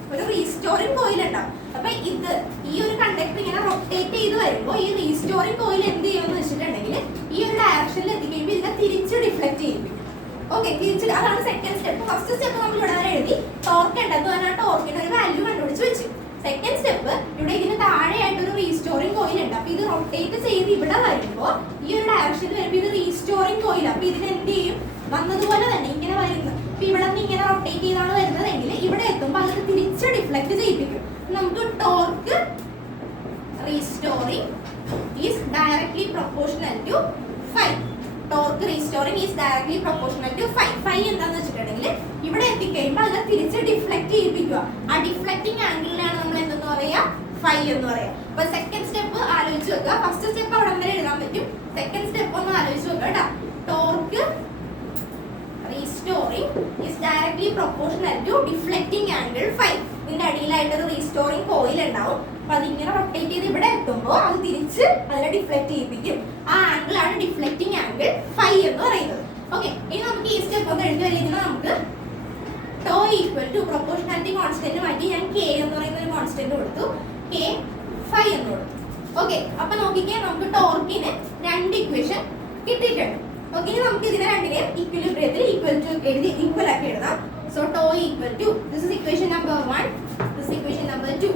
അപ്പൊ ഇത് ഈ ഒരു കണ്ടക്ടർ ഇങ്ങനെ റൊട്ടേറ്റ് ചെയ്ത് വരുമ്പോൾ ഈ റീസ്റ്റോറിംഗ് കോയിൽ എന്ത് ചെയ്യുമെന്ന് വെച്ചിട്ടുണ്ടെങ്കിൽ ഈ ഒരു ഡയറക്ഷനിൽ എത്തിക്കഴിയുമ്പോൾ ഇതിനെ തിരിച്ച് ഡിഫ്ലക്ട് ചെയ്യും. ഓക്കെ, തിരിച്ച് അതാണ് സെക്കൻഡ് സ്റ്റെപ്പ്. ഫസ്റ്റ് സ്റ്റെപ്പ് നമ്മൾ ഇവിടെ വരെ എഴുതി ടോർക്ക് ഉണ്ടെന്ന് പറഞ്ഞാൽ ടോർക്കിന്റെ ഒരു വാല്യൂ കണ്ടുപിടിച്ച് വെച്ചു. സെക്കൻഡ് സ്റ്റെപ്പ് ഇവിടെ ഇതിന് താഴെയായിട്ട് ഒരു റീസ്റ്റോറിംഗ് കോയിൽ ഉണ്ട്. അപ്പൊ ഇത് റൊട്ടേറ്റ് ചെയ്ത് ഇവിടെ വരുമ്പോൾ ഈ ഒരു ഡയറക്ഷനിൽ വരുമ്പോൾ ഇത് റീസ്റ്റോറിംഗ് കോയിൽ. അപ്പൊ ഇതിന് എന്ത് ചെയ്യും? വന്നതുപോലെ തന്നെ ഇങ്ങനെ വരുന്നു. അപ്പൊ ഇവിടെ നിന്ന് ഇങ്ങനെ റൊട്ടേറ്റ് ചെയ്താണ് വരുന്നതെങ്കിൽ ഇവിടെ എത്തുമ്പോൾ അതിന് തിരിച്ച് ഡിഫ്ലക്ട് ചെയ്യിപ്പിക്കും. നമുക്ക് torque restoring is directly proportional to phi. Torque restoring is directly proportional to phi. Phi എന്താന്ന് വെച്ചിട്ടുണ്ടെങ്കിൽ ഇവിടെ എത്തിക്കഴിയുമ്പോൾ അതിനെ തിരിച്ച് ഡിഫ്ലക്ട് ചെയ്യിപ്പിക്കുക. ആ ഡിഫ്ലക്റ്റിംഗ് ആംഗിളിനാണ് നമ്മൾ എന്തെന്ന് പറയാ? ഫൈ എന്ന് പറയാം. അപ്പൊ സെക്കൻഡ് സ്റ്റെപ്പ് ആലോചിച്ച് വെക്കുക. ഫസ്റ്റ് സ്റ്റെപ്പ് അവിടെ വരെ എഴുതാൻ പറ്റും. സെക്കൻഡ് സ്റ്റെപ്പ് ഒന്ന് ആലോചിച്ച് വെക്കുക കേട്ടോ. Torque restoring is directly proportional to deflecting angle phi. ഇതിന്റെ അടിയിലായിട്ട് ഒരു റീസ്റ്റോറിംഗ് കോയിൽ ഉണ്ടാവും. അപ്പൊ അതിങ്ങനെ റൊട്ടേറ്റ് ചെയ്ത് ഇവിടെ എത്തുമ്പോൾ അത് തിരിച്ച് അതിനെ ഡിഫ്ലക്ട് ചെയ്യിപ്പിക്കും. ആ ആംഗിൾ ആണ് ഡിഫ്ലക്റ്റിംഗ് ആംഗിൾ ഫൈ എന്ന് പറയുന്നത്. ഓക്കെ, ഇനി നമുക്ക് ഈ സ്റ്റെപ്പ് ഒന്ന് എഴുതി കഴിയുമ്പോൾ നമുക്ക് tau equal to proportionality constant മാറ്റി ഞാൻ കെ എന്ന് പറയുന്ന ഒരു കോൺസ്റ്റന്റ് കൊടുത്തു. കെ ഫൈ എന്ന് കൊടുത്തു. ഓക്കെ, അപ്പൊ നോക്കിക്കേ, നമുക്ക് ടോർക്കിന് രണ്ട് ഇക്വേഷൻ കിട്ടിയിട്ടുണ്ട്. ഓക്കെ, ഇനി നമുക്ക് ഇതിനെ രണ്ടിനെയും ഇക്വിലിബ്രിയത്തിൽ ഈക്വൽ ടു എഴുതി ഈക്വൽ ആക്കി എഴുതാം. So tau equal to this is equation number 1, this equation number 2.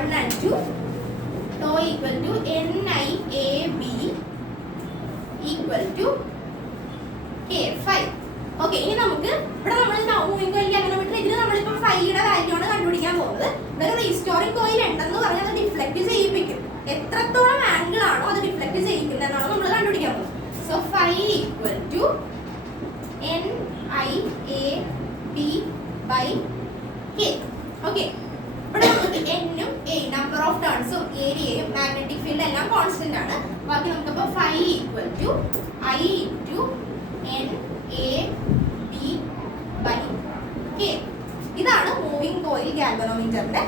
1 and 2. Tau equal to NIAB equal to K5. Okay, ഇനി നമുക്ക് ഇവിടെ നമ്മൾ മൂവിംഗ് കോയിൽ ഗാൽവനോമീറ്റർ ഇതിൽ നമ്മളിപ്പോൾ ഫൈയുടെ വാല്യൂ ആണ് കണ്ടുപിടിക്കാൻ പോകുന്നത്. ഇവിടെ റീസ്റ്റോറിംഗ് കോയിൽ ഉണ്ടെന്ന് പറഞ്ഞാൽ അത് ഡിഫ്ലക്ട് ചെയ്യിപ്പിക്കും. എത്രത്തോളം ആംഗിൾ ആണോ അത് ഡിഫ്ലക്ട് ചെയ്യിക്കുന്നതെന്നാണ് നമ്മൾ കണ്ടുപിടിക്കാൻ പോകുന്നത്. So phi equal to NIAB by K. Okay, ഇവിടെ നമുക്ക് എന്നും എ നമ്പർ ഓഫ് ടേൺസും ഏരിയയും മാഗ്നറ്റിക് ഫീൽഡ് എല്ലാം കോൺസ്റ്റന്റ് ആണ്. ബാക്കി നമുക്കപ്പോൾ phi equal to I into NAB by K. ഇതാണ് മൂവിംഗ് കോയിൽ ഗാൽവനോമീറ്ററിന്റെ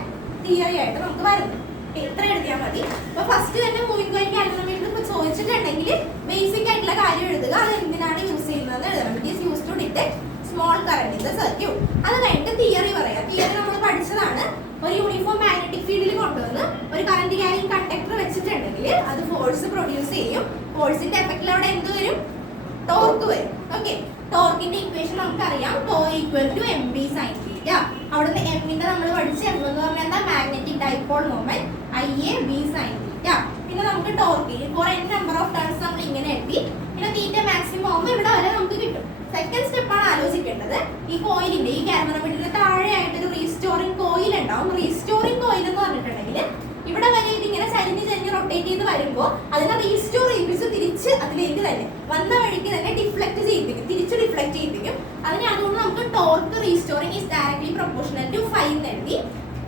തിയറി ആയിട്ട് നമുക്ക് വരുന്നത്. എത്ര എഴുതിയാൽ മതി? അപ്പൊ ഫസ്റ്റ് തന്നെ മൂവിംഗ് കോയിൽ ഗാൽവനോമീറ്റർ ചോദിച്ചിട്ടുണ്ടെങ്കിൽ ബേസിക് ആയിട്ടുള്ള കാര്യം എഴുതുക. അത് എന്തിനാണ് യൂസ് ചെയ്യുന്നത് എഴുതണം. It is use to detect small current in the circuit. അത് കഴിഞ്ഞിട്ട് തിയറി പറയാം. തിയറി നമ്മൾ പഠിച്ചതാണ്. ഒരു യൂണിഫോം മാഗ്നറ്റിക് ഫീൽഡിൽ കൊണ്ടുവന്ന് ഒരു കറന്റ് ക്യാരിങ് കണ്ടക്ടർ വെച്ചിട്ടുണ്ടെങ്കിൽ അത് ഫോഴ്സ് പ്രൊഡ്യൂസ് ചെയ്യും. ഫോഴ്സിന്റെ എഫക്റ്റിൽ അവിടെ എന്ത് വരും? ടോർക്ക് വരും. ഓക്കെ, ടോർക്കിന്റെ ഇക്വേഷൻ നമുക്കറിയാം. Tau equal to M B sine theta. അവിടുന്ന് എമ്മിന്റെ നമ്മൾ പഠിച്ച എം എന്ന് പറഞ്ഞാൽ എന്താ? Magnetic dipole moment IA B sine theta. പിന്നെ നമുക്ക് torque for n number of turns നമ്മൾ ഇങ്ങനെ എഴുതി. പിന്നെ തീറ്റ മാക്സിമം ആകുമ്പോൾ ഇവിടെ വരെ നമുക്ക് കിട്ടും. സെക്കൻഡ് സ്റ്റെപ്പാണ് ആലോചിക്കേണ്ടത്. ഈ കോയിലിന്റെ ഈ ഗാൽവനോമീറ്ററിന്റെ താഴെയായിട്ട് ഒരു റീസ്റ്റോറിംഗ് കോയിൽ ഉണ്ടാവും. റീസ്റ്റോറിംഗ് കോയിൽ എന്ന് പറഞ്ഞിട്ടുണ്ടെങ്കിൽ ഇവിടെ വരെ ഇതിങ്ങനെ ചരിഞ്ഞ് റൊട്ടേറ്റ് ചെയ്ത് വരുമ്പോൾ അതിനെ റീസ്റ്റോർ ചെയ്യിപ്പിച്ച് തിരിച്ച് അതിലേക്ക് തന്നെ വന്ന വഴിക്ക് തന്നെ ഡിഫ്ലക്ട് ചെയ്യിപ്പിക്കും. തിരിച്ച് ഡിഫ്ലക്ട് ചെയ്യിപ്പിക്കും. അതിന് അതുകൊണ്ട് നമുക്ക് torque restoring is directly proportional to phi എന്ന് എഴുതി.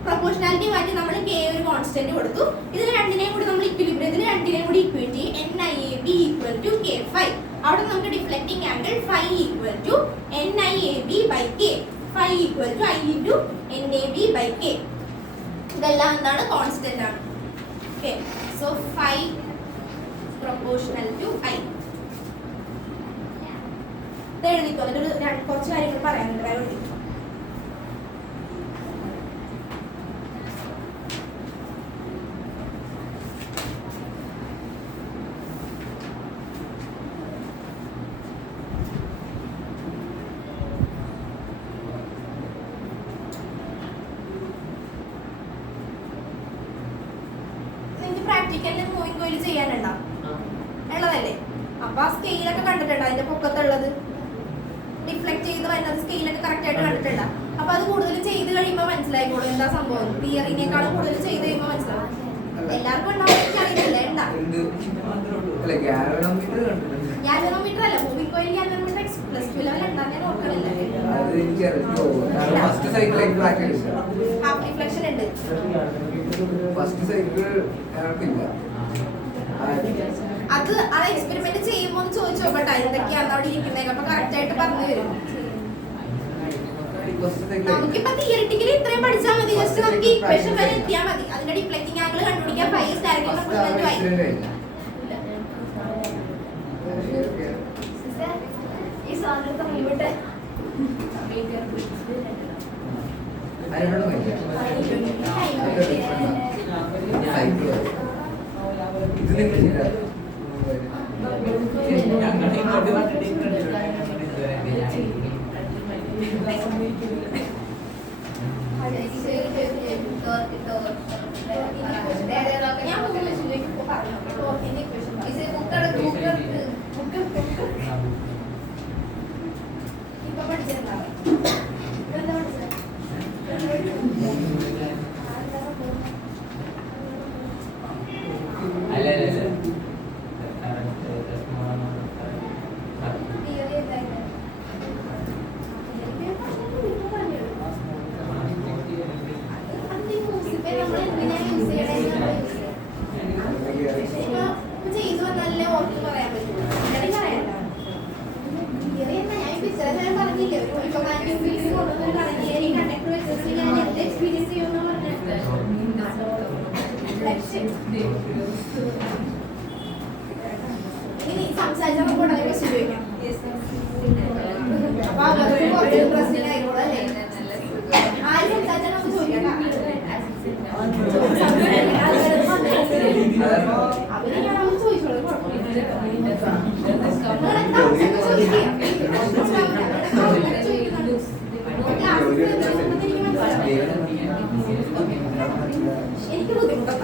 പ്രൊപ്പോർഷണാലിറ്റി മാറ്റി നമ്മൾ കെ ഒരു കോൺസ്റ്റന്റ് കൊടുത്തു. ഇതിന് രണ്ടിനെയും കൂടി നമ്മൾ ഇക്വിലിബ്രിയത്തിൽ രണ്ടിനെയും കൂടി ഇക്വേറ്റ് ചെയ്യും. NIAB equal to K5. അവിടെ നമുക്ക് deflecting angle phi equal to NIAB by K. Phi equal to I into NAB by K. ഇതെല്ലാം എന്താണ്? കോൺസ്റ്റന്റ് ആണ്. Okay, so phi proportional to I. ഇത് എഴുതിക്കോ. എന്നിട്ട് കുറച്ച് കാര്യങ്ങൾ പറയാനുണ്ട്. എഴുതി. പ്രാക്ടിക്കലിൽ മൂവിംഗ് കോയിൽ ചെയ്യാനുണ്ടോ? ഉള്ളതല്ലേ? അപ്പൊ ആ സ്കെയിലൊക്കെ കണ്ടിട്ടുണ്ടോ? അതിന്റെ പൊക്കത്തുള്ളത് റിഫ്ലക്ട് ചെയ്ത് വരുന്നത് സ്കെയിലൊക്കെ കറക്റ്റ് ആയിട്ട് കണ്ടിട്ടുണ്ടോ? അപ്പൊ അത് കൂടുതൽ ചെയ്ത് കഴിയുമ്പോൾ മനസ്സിലായിക്കോളും എന്താ സംഭവം. തിയറിനേക്കാളും കൂടുതൽ ചെയ്ത് കഴിയുമ്പോൾ മനസ്സിലാവും. എല്ലാവർക്കും ഉണ്ടാവും അറിയില്ല. ഉണ്ടാ ഗാൽവനോമീറ്റർ അല്ല, മൂവിംഗ് കോയിൽ ഗാൽവനോമീറ്റർ +2 ലെവൽ ഉണ്ടാകുന്ന നോക്കണില്ല. ഹാഫ് റിഫ്ലക്ഷൻ ഉണ്ട്. അത് ആ എക്സ്പെരിമെന്റ് ചെയ്യുമ്പോ ചോദിച്ചു നോക്കട്ടെ എന്തൊക്കെയാണ് അവിടെ ഇരിക്കുന്നത്. അപ്പൊ കറക്റ്റ് ആയിട്ട് പറഞ്ഞു തരും. നമുക്കിപ്പോ തിയറിറ്റിക്കലി ഇത്രയും പഠിച്ചാൽ മതി. ജസ്റ്റ് നമുക്ക് ഇക്വേഷൻ വരെ എത്തിയാൽ മതി. അതിന്റെ ഡിഫ്ലെക്റ്റിംഗ് ആംഗിൾ കണ്ടുപിടിക്കാൻ ഫൈസ് ഡയറക്റ്റ് പ്രൊപ്പോർഷണൽ ഈ സാധനത്തെ മുന്നോട്ട് എനിക്ക് ബുദ്ധിമുട്ടാണ്.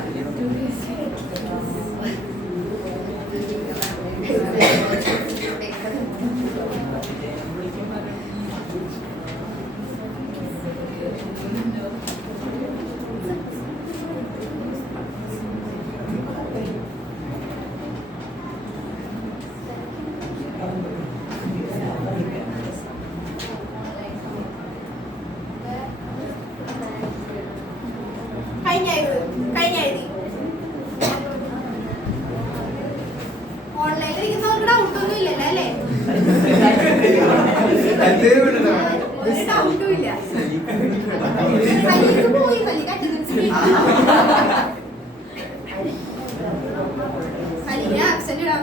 ഓൺലൈനിൽ ഇരിക്കുന്നവർക്ക് ഡൗട്ടൊന്നും ഇല്ലല്ലോ അല്ലേ? ഒരു ഡൗട്ടും ഇല്ല. പോയി ആബ്സെന്റ് ഇടാൻ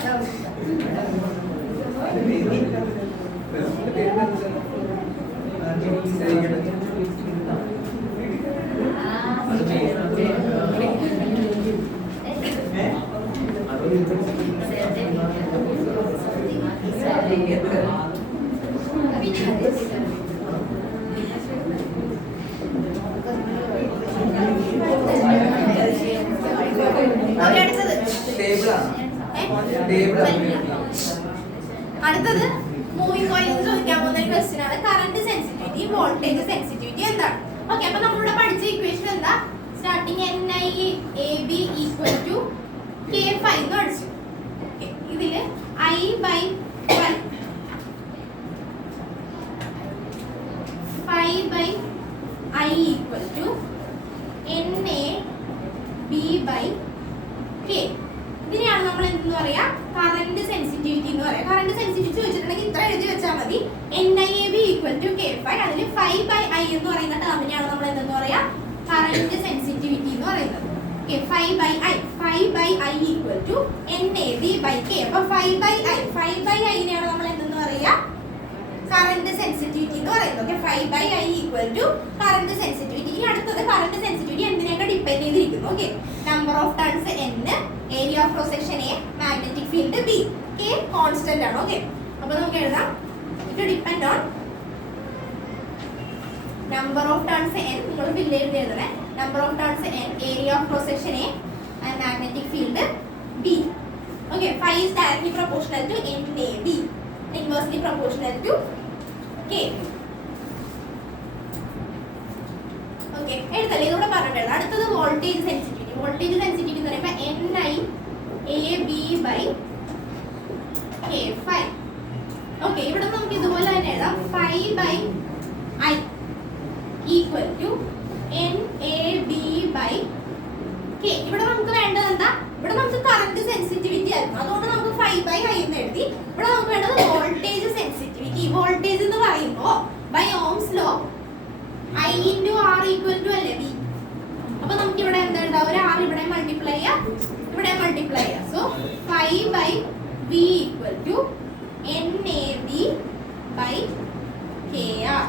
അടുത്തത് മൂവിംഗ് കോയിൽ ചോദിക്കാൻ പോകുന്ന ഒരു ക്വസ്റ്റ്യൻ ആണ്. കറന്റ് സെൻസിറ്റിവിറ്റി വോൾട്ടേജ് സെൻസിറ്റിവിറ്റി എന്താണ്? ഓക്കെ, അപ്പൊ നമ്മളിവിടെ പഠിച്ച ഇക്വേഷൻ എന്താ? Starting NIAB equal to K5 എന്ന് പഠിച്ചു. ഇതില് I/5 I equal to NAB/K. ഇതിനെയാണ് നമ്മൾ എന്തെന്ന് പറയാ? കറന്റ് സെൻസിറ്റിവിറ്റി എന്ന് പറയാം. കറന്റ് സെൻസിറ്റിവിറ്റി ചോദിച്ചിട്ടുണ്ടെങ്കിൽ ഇത്ര എഴുതി വെച്ചാൽ മതി. NIAB equal to K5. അതിൽ 5/I എന്ന് പറയുന്ന ടേമിനെയാണ് നമ്മൾ എന്തെന്ന് പറയാ? കറന്റ് സെൻസിറ്റിവിറ്റി എന്ന് പറയുന്നത്. 5/I equal to NAB/K. അപ്പൊ 5/I നമ്മൾ എന്തെന്ന് പറയാ? കറന്റ് സെൻസിറ്റിവിറ്റി എന്ന് പറയുന്നത്. 5/I equal to current sensitivity. ഇനി അടുത്തത് കറന്റ് സെൻസിറ്റിവിറ്റി എന്തിനൊക്കെ ഡിപ്പെൻഡ് ചെയ്തിരിക്കുന്നു? Okay, number of turns N, area of cross section A, magnetic field B, K constant ആണ്. ഓക്കെ, അപ്പൊ നമുക്ക് എഴുതാം it depend on number of turns N. നിങ്ങൾ fill ചെയ്ത് എഴുതണേ. Number of turns N, area of cross section A and magnetic field B. Okay, phi is directly proportional to NAB, inversely proportional to K. Okay, എഴുതല്ലേ ഇതോടെ പറഞ്ഞിട്ടുള്ളത്. അടുത്തത് voltage sensitivity. Voltage sensitivity എന്ന് പറയുമ്പോൾ NIAB by K phi. Okay, ഇവിടെ നമുക്ക് ഇതുപോലെ തന്നെ എഴുതാം phi by I equal to NAB by K. ഇവിടെ നമുക്ക് വേണ്ടത് എന്താ? ഇവിടെ നമുക്ക് കറന്റ് സെൻസിറ്റിവിറ്റി ആയിരുന്നു, അതുകൊണ്ട് നമുക്ക് phi by I എന്ന് എഴുതി. ഇവിടെ നമുക്ക് വേണ്ടത് വോൾട്ടേജ് സെൻസിറ്റിവിറ്റി. വോൾട്ടേജ് എന്ന് പറയുമ്പോൾ by ohm's law I into R equal to അല്ലേ V. അപ്പൊ നമുക്ക് ഇവിടെ എന്താ ഉണ്ടാവും? ഒരു R ഇവിടെ മൾട്ടിപ്ലൈ ചെയ്യാം, ഇവിടെ മൾട്ടിപ്ലൈ ചെയ്യാം. So phi by V equal to NAB by KR.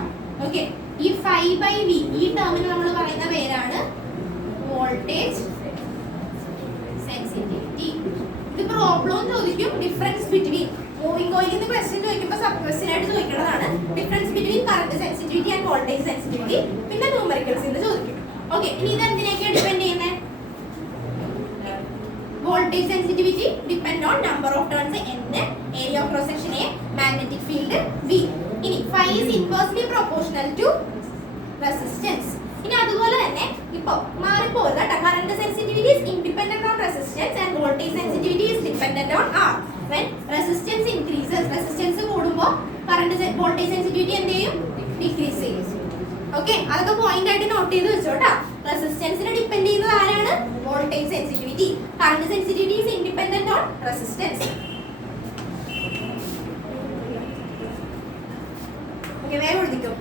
Okay, ഈ phi by V ഈ ടേമിന് നമ്മൾ പറയുന്ന പേരാണ് വോൾട്ടേജ് സെൻസിറ്റിവിറ്റി. ഇത് പ്രോബ്ലം ചോദിക്കും, ഡിഫറൻസ് ബിറ്റ്വീൻ മൂവിംഗ് കോയിലിൽ നിന്ന് ക്വസ്റ്റ്യൻ ചോദിക്കുമ്പോൾ സബ് ക്വസ്റ്റ്യൻ ആയിട്ട് ചോദിക്കുന്നതാണ്. Difference between current sensitivity and voltage sensitivity. പിന്നെ ന്യൂമറിക്കൽസിൽ നിന്ന് ചോദിക്കും. ഓക്കെ, ഇനി ഇത് എന്തിനൊക്കെയാണ് ഡിപെൻഡ് ചെയ്യുന്നത്? Voltage sensitivity depend on number of turns N, area of cross section A, magnetic field B. ഇനി phi is inversely proportional to resistance. ഇനി അതുപോലെ തന്നെ ഇപ്പോ മാറിപ്പോകുന്ന current sensitivity is independent on resistance and voltage sensitivity is dependent on R. When resistance increases, resistance കൂടുമ്പോൾ current voltage sensitivity എന്ത് ചെയ്യും? Decrease ചെയ്യും. ഓക്കെ, അതൊക്കെ പോയിന്റ് ആയിട്ട് നോട്ട് ചെയ്ത് വെച്ചോട്ടാ. റെസിസ്റ്റൻസിനെ ഡിപെൻഡ് ചെയ്യുന്നത് ആരാണ്? Voltage sensitivity. Current sensitivity is independent on resistance. Okay, വേഗം എഴുതിക്കോ.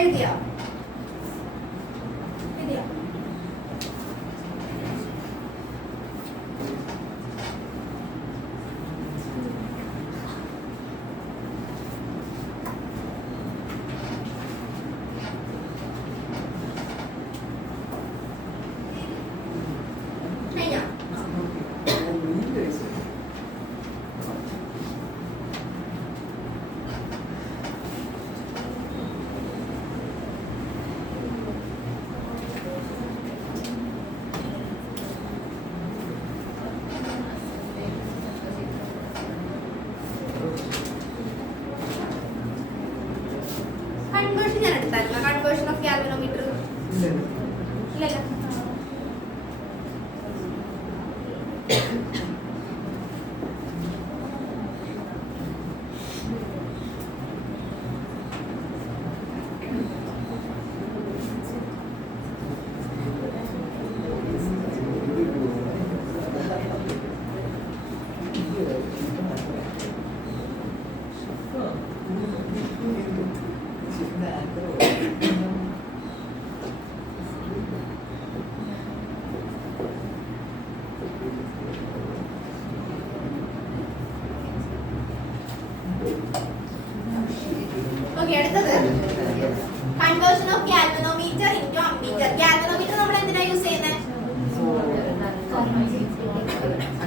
എഴുതിയോ? എഴുതിയോ? കൺവേർഷൻ ഞാൻ എടുത്തായിരുന്നു. കൺവേർഷൻ ഓഫ് ഗാൽവനോമീറ്റർ ഇല്ലല്ലോ. അടുത്തത് conversion of galvanometer into ammeter. Galvanometer നമ്മൾ എന്തിനാ യൂസ് ചെയ്യുന്നത്?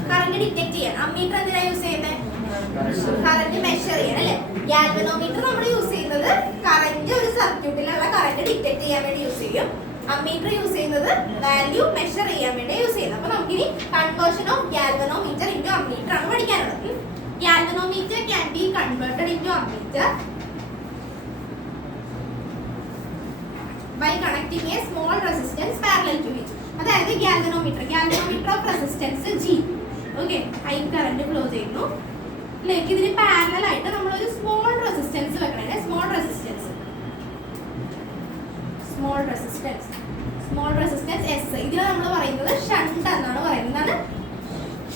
കറന്റ് ഡിറ്റക്ട് ചെയ്യാൻ. അമ്മീറ്റർ എന്തിനാ യൂസ് ചെയ്യുന്നത്? കറന്റ് മെഷർ ചെയ്യാൻ അല്ലേ? ഗാൽവനോമീറ്റർ നമ്മൾ യൂസ് ചെയ്യുന്നത് കറന്റ് ഒരു സർക്യൂട്ടിലുള്ള കറന്റ് ഡിറ്റക്ട് ചെയ്യാൻ വേണ്ടി യൂസ് ചെയ്യും. അമ്മീറ്റർ യൂസ് ചെയ്യുന്നത് വാല്യൂ മെഷർ ചെയ്യാൻ വേണ്ടി യൂസ് ചെയ്യുന്നത്. അപ്പൊ നമുക്കിനി conversion of galvanometer into ammeter ആണ് പഠിക്കാനുള്ളത്. Galvanometer can be converted into ammeter by connecting a small resistance parallel to it. അതായത് galvanometer of resistance G. Okay, I current flow ചെയ്യുന്നു. ലൈക്ക് ഇതിന് പാരലൽ ആയിട്ട് നമ്മൾ ഒരു സ്മോൾ റെസിസ്റ്റൻസ് വെക്കണേ. Small resistance S. ഇതിനെ നമ്മൾ പറയുന്നത് ഷണ്ട് എന്നാണ് പറയുന്നത്.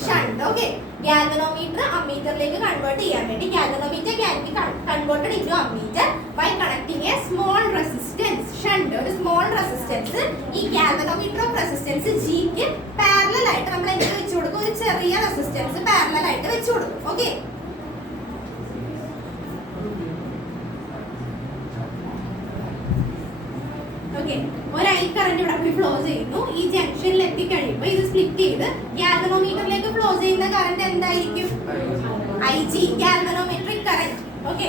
ഷണ്ട്. ഓക്കെ, ഗാൽവനോമീറ്റർ അമ്മീറ്ററിലേക്ക് കൺവേർട്ട് ചെയ്യാൻ വേണ്ടി galvanometer can be converted into ammeter by connecting a small resistance shunt. ഒരു സ്മോൾ റെസിസ്റ്റൻസ് ഈ ഗാൽവനോമീറ്റർ ഓഫ് റെസിസ്റ്റൻസ് ജിക്ക് പാരലൽ ആയിട്ട് നമ്മൾ എന്ത് വെച്ച് കൊടുക്കും? ഒരു ചെറിയ റെസിസ്റ്റൻസ് പാരലൽ ആയിട്ട് വെച്ച് കൊടുക്കും. ഓക്കെ, ഓക്കെ, ഒരു I കറന്റ് ഇവിടെ പോയി ഫ്ലോ ചെയ്യുന്നു. ഈ ജംഗ്ഷനിൽ എത്തിക്കഴിയുമ്പോൾ ഇത് സ്പ്ലിറ്റ് ചെയ്ത് ഗാൽവനോമീറ്ററിലേക്ക് ഫ്ലോ ചെയ്യുന്ന കറന്റ് എന്തായിരിക്കും? IG, galvanometric current. ഓക്കെ,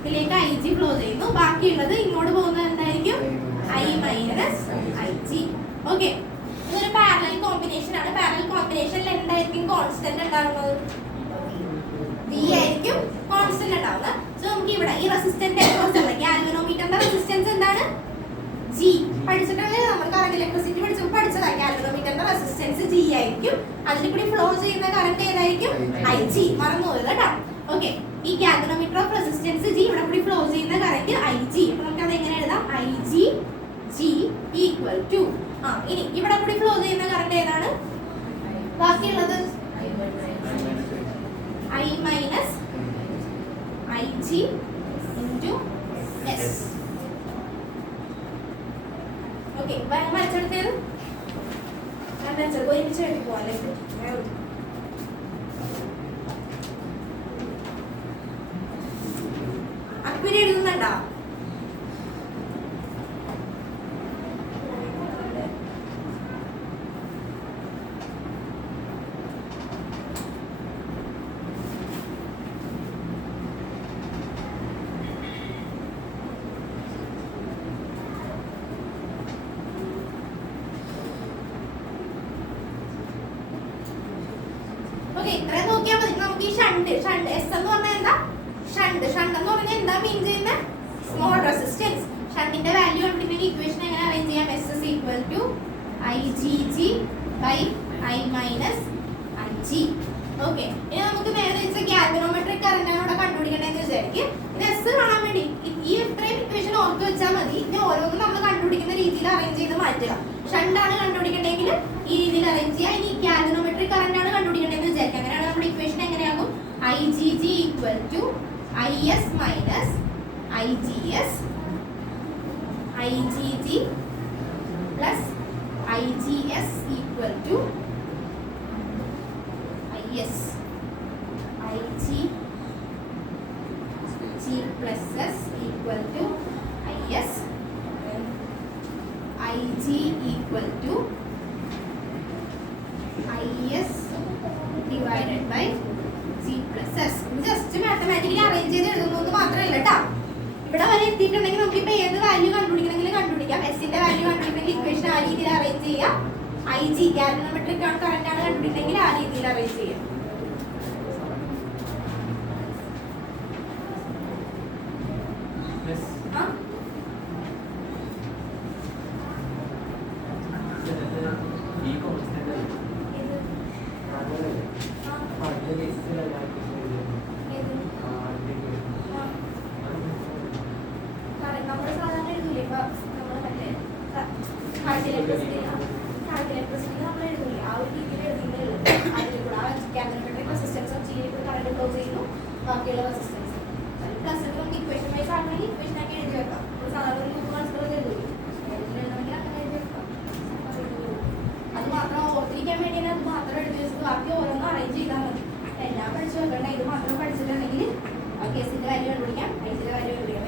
ഇതിലേക്ക് IG ഫ്ലോ ചെയ്യുന്നു. ബാക്കിയുള്ളത് ഇങ്ങോട്ട് പോകുന്നത് എന്തായിരിക്കും? I minus IG. ഓക്കെ, ഇതൊരു പാരലൽ കോമ്പിനേഷൻ ആണ്. പാരലൽ കോമ്പിനേഷനിൽ എന്തായിരിക്കും കോൺസ്റ്റന്റ് ഉണ്ടാവുന്നത്? V ആയിരിക്കും കോൺസ്റ്റന്റ് ഉണ്ടാവുന്നത്. സോ നമുക്ക് ഇവിടെ ഈ റെസിസ്റ്റന്റ് ഗാൽവനോമീറ്ററിന്റെ റെസിസ്റ്റൻസ് എന്താണ്? G. പഠിച്ചിട്ടുണ്ടെങ്കിൽ നമ്മൾ കറന്റ് ഇലക്ട്രിസിറ്റി പഠിച്ചതാ. ഗാൽവനോമീറ്ററിന്റെ റെസിസ്റ്റൻസ് G ആയിരിക്കും. അതിൽ കൂടി ഫ്ലോ ചെയ്യുന്ന കറന്റ് ഏതായിരിക്കും? IG. മറന്നു പോയത് കേട്ടോ. ഓക്കെ, ഈ ഗാൽവനോമീറ്റർ ഓഫ് റെസിസ്റ്റൻസ് G ഇവിടെ കൂടി ഫ്ലോ ചെയ്യുന്ന കറന്റ് IG. അപ്പൊ നമുക്ക് അത് എങ്ങനെ എഴുതാം? IG G ഈക്വൽ ടു ഇനി ഇവിടെ കൂടി ഫ്ലോ ചെയ്യുന്ന കറന്റ് ഏതാണ്? ബാക്കിയുള്ളത് I minus IG into S. Okay, വരച്ചെടുത്തത് ഒരുമിച്ച് എഴുതി പോവാല്ലേ? അക്വരി എഴുതുന്നുണ്ടോ? ഇത്രയും നോക്കിയാൽ മതി. നമുക്ക് ഈ ഷണ്ട് S എന്ന് പറഞ്ഞാൽ എന്താ? ഷണ്ട് എന്ന് പറഞ്ഞാൽ എന്താ മീൻ ചെയ്യുന്നത്? Small resistance. ഷണ്ടിന്റെ വാല്യൂ കണ്ടുപിടിക്കുന്ന ഇക്വേഷൻ എങ്ങനെ അറേഞ്ച് ചെയ്യാം? S is equal to IgG by I minus Ig. Okay, ഇനി നമുക്ക് നേരെ വെച്ച ഗാൽവനോമെട്രിക് കറന്റ് ആണ് ഇവിടെ കണ്ടുപിടിക്കേണ്ടതെന്ന് വിചാരിക്കും. ഇത് S കാണാൻ വേണ്ടി ഈ ഇത്രയും ഇക്വേഷൻ ഓർത്ത് വെച്ചാൽ മതി. ഇനി ഓരോന്നും നമ്മൾ കണ്ടുപിടിക്കുന്ന രീതിയിൽ അറേഞ്ച് ചെയ്ത് മാറ്റുക. ഷണ്ടാണ് കണ്ടുപിടിക്കേണ്ടെങ്കിൽ ഈ രീതിയിൽ അറേഞ്ച് ചെയ്യുക. ഇനി ഗാൽവനോമെട്രിക് കറന്റ് ആണ് കണ്ടുപിടിക്കേണ്ടതെന്ന് വിചാരിക്കുക. അങ്ങനെയാണ് നമ്മുടെ ഇക്വേഷൻ എങ്ങനെയാകും? IgG equal to IS minus IGS, IgG plus IGS equal to IS, IG G plus S equal to IS, IG equal to IS divided by G plus S. Just mathematically arrange ചെയ്ത് എഴുതുന്നത് മാത്രമല്ല കേട്ടോ. ഇവിടെ വരെ എത്തിയിട്ടുണ്ടെങ്കിൽ നമുക്ക് ഇപ്പൊ ഏത് value കണ്ടുപിടിക്കണമെങ്കിലും കണ്ടുപിടിക്കാം. എസിന്റെ വാല്യൂ കണ്ടുപിടിക്കണമെങ്കിൽ ഇക്വേഷൻ ആ രീതിയിൽ അറേഞ്ച് ചെയ്യാം. IG ഗാൽവനോമെട്രിക് കറന്റ് ആണ് കണ്ടുപിടിക്കണമെങ്കിൽ ആ രീതിയിൽ അറേഞ്ച് ചെയ്യാം. ബാക്കിയുള്ള റെസിസ്റ്റൻസ് പ്ലസ് നമുക്ക് ഇക്വേഷൻ വൈസ് ആണെങ്കിൽ ഇക്വേഷൻ ആക്കി എഴുതി വെക്കാം. സാധാരണ ഒരു ഗ്രൂപ്പ് മനസ്സിലാക്കി എഴുതില്ല. എഴുതണമെങ്കിൽ അങ്ങനെ എഴുതി വെക്കാം. അത് മാത്രം ഓർത്തിരിക്കാൻ വേണ്ടി തന്നെ അത് മാത്രം എഴുതി വെച്ചിട്ട് ബാക്കി ഓരോന്നും അറേഞ്ച് ചെയ്താൽ മതി. എല്ലാം പഠിച്ചു വെക്കണ്ട. ഇത് മാത്രം പഠിച്ചിട്ടുണ്ടെങ്കിൽ കേസിന്റെ വാല്യൂ കണ്ടുപിടിക്കാം, ഐസിന്റെ വാല്യൂ കണ്ടുപിടിക്കാം.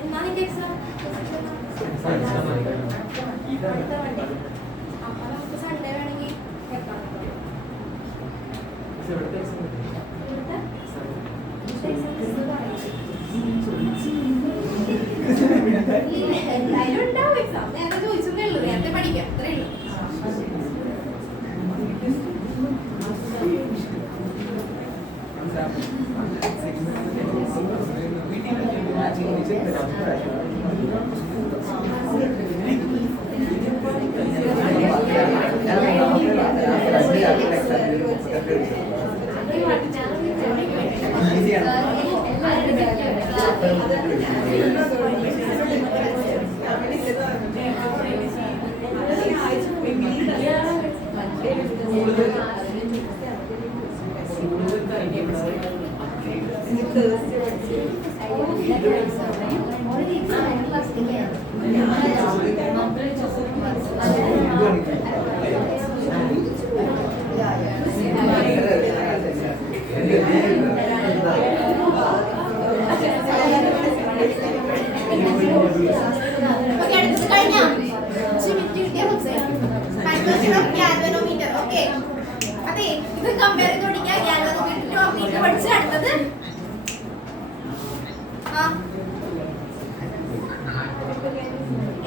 എന്നാ നിന്റെ എക്സാം? അപ്പൊ നമുക്ക് സൺഡേ വേണമെങ്കിൽ വെക്കാം. ഇവിടുത്തെ എന്തായാലും ഉണ്ടാവും എക്സാം. നേരത്തെ ചോദിച്ചതേ ഉള്ളൂ, നേരത്തെ പഠിക്കാം, അത്രേ ഉള്ളൂ.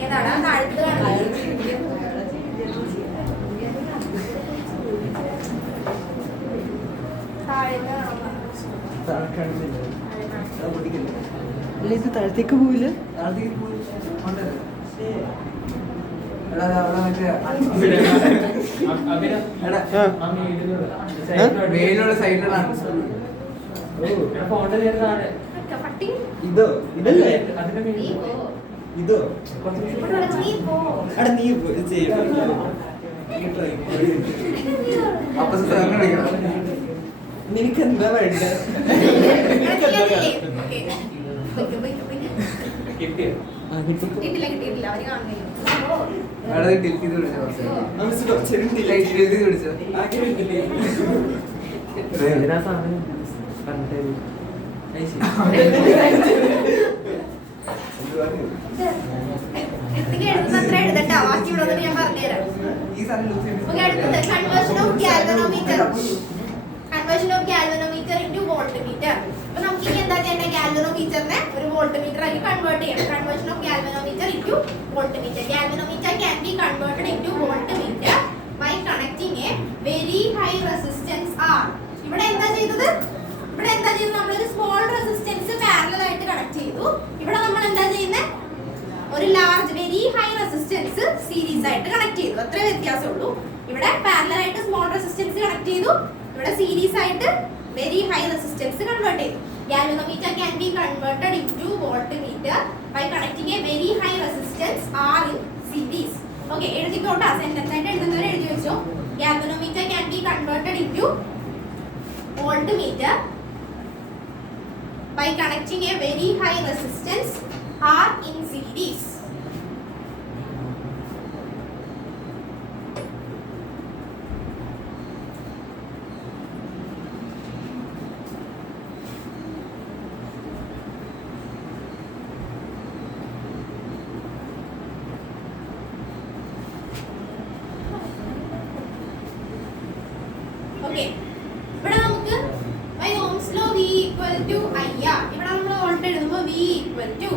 ഏതാടാ താഴത്ത് ഇത് താഴത്തേക്ക് പോവില്ല. വെയിലുള്ള സൈഡിലാണ്. ഇതോ ഇതല്ലേ ഇതോ അവിടെ നീ അപ്പൊ സാറിനെ വിളിക്കണം. നിനക്ക് എന്താ വേണ്ട? കിട്ടിയിട്ടില്ല അവര് കാണുന്നില്ല. അവിടെ ഡിൽറ്റ് ചെയ്ത് വിളിച്ച കുറച്ച് ഡിൽറ്റ് ചെയ്ത് വിളിച്ച എഴുതുന്നത്ര എഴുതട്ടാ, ബാക്കി ഇവിടെ വന്നിട്ട് ഞാൻ പറഞ്ഞുതരാം. ഈ സാധനം ഓക്കേ, അടുത്തത് conversion of galvanometer. Conversion of galvanometer into voltmeter. അപ്പൊ നമുക്ക് ഇനി എന്താ ചെയ്യേണ്ടത്? ഗാൽവനോമീറ്ററിനെ ഒരു വോൾട്ട്മീറ്റർ ആക്കി കൺവേർട്ട് ചെയ്യണം. Conversion of galvanometer into voltmeter. Galvanometer can be converted into voltmeter by connecting a very high resistance R. ഇവിടെ എന്താ ചെയ്തത്? നമ്മളൊരു സ്മോൾ റെസിസ്റ്റൻസ് പാരലൽ ആയിട്ട് കണക്ട് ചെയ്തു. ഇവിടെ നമ്മൾ എന്താ ചെയ്യുന്നത്? ഒരു large very high resistance series ആയിട്ട് കണക്ട് ചെയ്തു. അത്ര വ്യത്യാസമുള്ളൂ. ഇവിടെ പാരലൽ ആയിട്ട് സ്മോൾ റെസിസ്റ്റൻസ് കണക്ട് ചെയ്തു, ഇവിടെ സീരീസ് ആയിട്ട് വെരി ഹൈ റെസിസ്റ്റൻസ് കൺവേർട്ട് ചെയ്തു. Galvanometer can be converted into voltmeter by connecting a very high resistance R in series. Okay, എഴുതിക്കോട്ടെ. സെന്റൻസ് ആയിട്ട് എഴുതുന്നവരെ എഴുതി വെച്ചോ. Galvanometer can be converted into voltmeter by connecting a very high resistance R in series. Okay. ഇവിടെ നമുക്ക് by Ohm's law V equal to IR. ഇവിടെ നമ്മൾ volt എഴുതുമ്പോൾ V equal to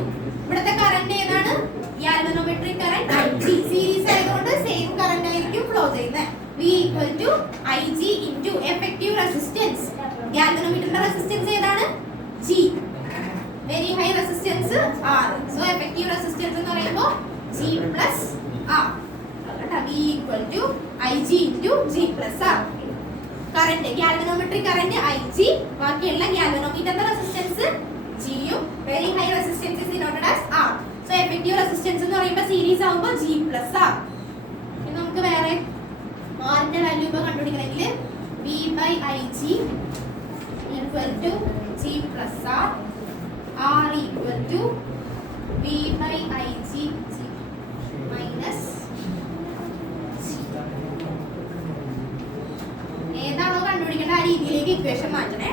ഇവിടത്തെ കറന്റ് ഏതാണ്? Galvanometric current IG. സീരീസ് ആയതുകൊണ്ട് same current ആയിരിക്കും flow ചെയ്യുന്നത്. V equal to IG into effective resistance. ഗാൽവനോമീറ്ററിന്റെ റെസിസ്റ്റൻസ് ഏതാണ്? G. Very high resistance R. So effective resistance എന്ന് പറയുമ്പോൾ G plus R. V equal to IG into G plus R. Current galvanometric current IG, ബാക്കിയുള്ള ഗാൽവനോമീറ്ററിന്റെ resistance G യും very high resistance is denoted as R. So effective resistance എന്ന് പറയുമ്പോൾ series ആവുമ്പോൾ G plus R. ഇനി നമുക്ക് വേറെ R ന്റെ വാല്യൂ ഇപ്പോൾ കണ്ടുപിടിക്കണമെങ്കിൽ V by IG equal to G plus R. R equal to V by IG G minus ഏതാണോ കണ്ടുപിടിക്കേണ്ട ആ രീതിയിലേക്ക് ഇക്വേഷൻ മാറ്റണേ.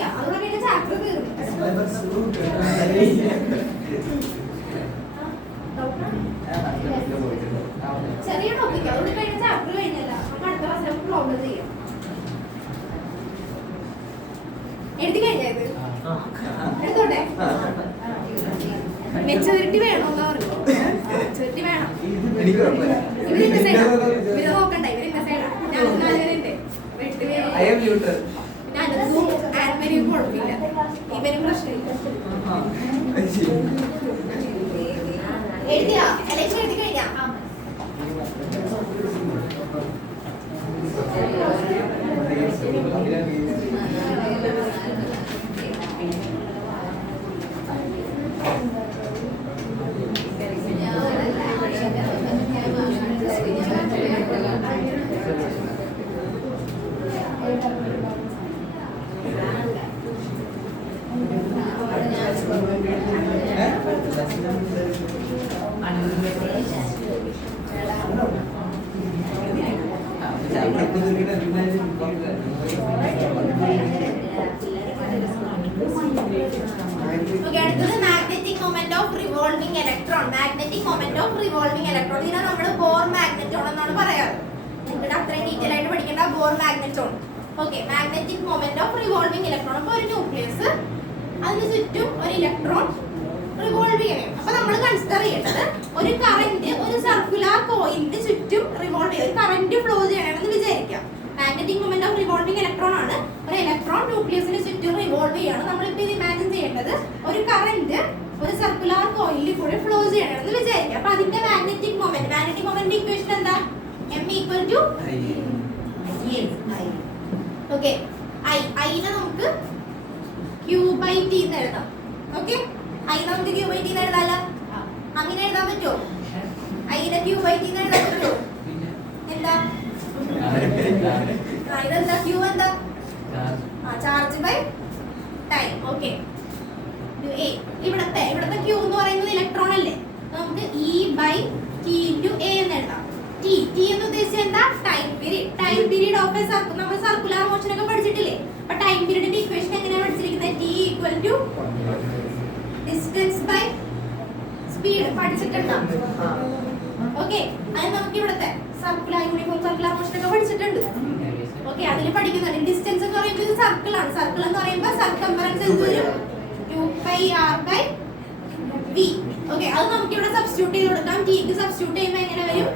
നോക്കിക്കോ, അതുകൂടെ കഴിഞ്ഞ ചാപ്റ്റർ തീർന്നു. ചെറിയ ടോപ്പിക്, അതുകൂടെ കഴിഞ്ഞ ചാപ്റ്റർ കഴിഞ്ഞല്ല. നമുക്ക് അടുത്ത ക്ലാസ്സിൽ പ്രോബ്ലം ചെയ്യാം. എഴുതി കഴിഞ്ഞത് എടുത്തോട്ടെ. മെച്ചൂരിറ്റി വേണമെന്നാ പറഞ്ഞു. മെച്ചൂരിറ്റി വേണം. ഇവരിന്റെ സൈഡാ, ഇവര് നോക്കണ്ട, ഇവരിന്റെ സൈഡാ. ഞാൻ 4 പേരുണ്ട്. ഞാനും ആൻമരിയും കുഴപ്പമില്ല, ഇവരും പ്രശ്നമില്ല. എഴുതിയാ എലക്ഷൻ എഴുതി കഴിഞ്ഞാ? അടുത്തത് magnetic moment of revolving electron. Magnetic moment of revolving electron ഇതിനെ നമ്മൾ ബോർ മാഗ്നറ്റോൺ എന്നാണ് പറയാറ്. നിങ്ങൾക്ക് അത്രയും ഡീറ്റെയിൽ ആയിട്ട് പഠിക്കേണ്ട bore magneton. Okay, magnetic moment of revolving electron. അപ്പോൾ ഒരു ന്യൂക്ലിയസ്, അതിന് ചുറ്റും ഒരു ഇലക്ട്രോൺ റിവോൾവ് ചെയ്യണം. അപ്പൊ നമ്മൾ കൺസിഡർ ചെയ്യേണ്ടത് ഒരു കറന്റ് ഒരു സർക്കുലർ കോയിലിന് ചുറ്റും റിവോൾവ് ചെയ്യും. ഒരു കറന്റ് ഫ്ലോ ചെയ്യണമെന്ന് വിചാരിക്കാം. Magnetic moment of revolving electron ആണ്. ഒരു ഇലക്ട്രോൺ ന്യൂക്ലിയസിന് ചുറ്റും റിവോൾവ് ചെയ്യാണ്. നമ്മളിപ്പോൾ ഇത് ഇമാജിൻ ചെയ്യേണ്ടത് ഒരു കറന്റ് ഒരു സർക്കുലർ കോയിലിൽ കൂടെ ഫ്ലോ ചെയ്യണമെന്ന് വിചാരിക്കാം. അപ്പൊ അതിന്റെ മാഗ്നറ്റിക് മൊമെന്റ് ഇക്വേഷൻ എന്താ? M equal to ഓക്കെ, ഐനെ നമുക്ക് Q/T എന്ന് എഴുതാം. ഓക്കെ, ഐ നമുക്ക് Q/T എന്ന് എഴുതാലോ. അങ്ങനെ എഴുതാൻ പറ്റുമോ? ഐനെ Q/T എന്ന് എഴുതാൻ പറ്റുമോ? എന്താ ഇതെന്താ? Q എന്താ? Charge by time. ഓക്കെ, ഇവിടത്തെ Q എന്ന് പറയുന്നത് ഇലക്ട്രോൺ അല്ലേ? നമുക്ക് E/T into A എന്ന് എഴുതാം. T എന്ന് ഉദ്ദേശിച്ചത് എന്താ? Time period. Time period of a circle. നമ്മൾ സർക്കുലർ മോഷൻ ഒക്കെ പഠിച്ചിട്ടില്ലേ? അപ്പൊ ടൈം പീരീഡിന്റെ ഇക്വേഷൻ എങ്ങനെയാണ് പഠിച്ചിരിക്കുന്നത്? T equal to distance by speed. പഠിച്ചിട്ടുണ്ടോ? ഓക്കെ, അത് നമുക്ക് ഇവിടത്തെ സർക്കുലർ യൂണിഫോം സർക്കുലർ മോഷൻ ഒക്കെ പഠിച്ചിട്ടുണ്ട്. ഓക്കെ, അതിൽ പഠിക്കുന്നുണ്ട്. ഡിസ്റ്റൻസ് എന്ന് പറയുമ്പോൾ ഇത് സർക്കിൾ ആണ്. സർക്കിൾ എന്ന് പറയുമ്പോൾ സർക്കംഫറൻസ് എന്ത് വരും? 2πr/v. ഓക്കെ, അത് നമുക്ക് ഇവിടെ സബ്സ്റ്റിറ്റ്യൂട്ട് ചെയ്ത് കൊടുക്കാം. ടിക്ക് സബ്സ്റ്റിറ്റ്യൂട്ട് ചെയ്യുമ്പോൾ എങ്ങനെ വരും?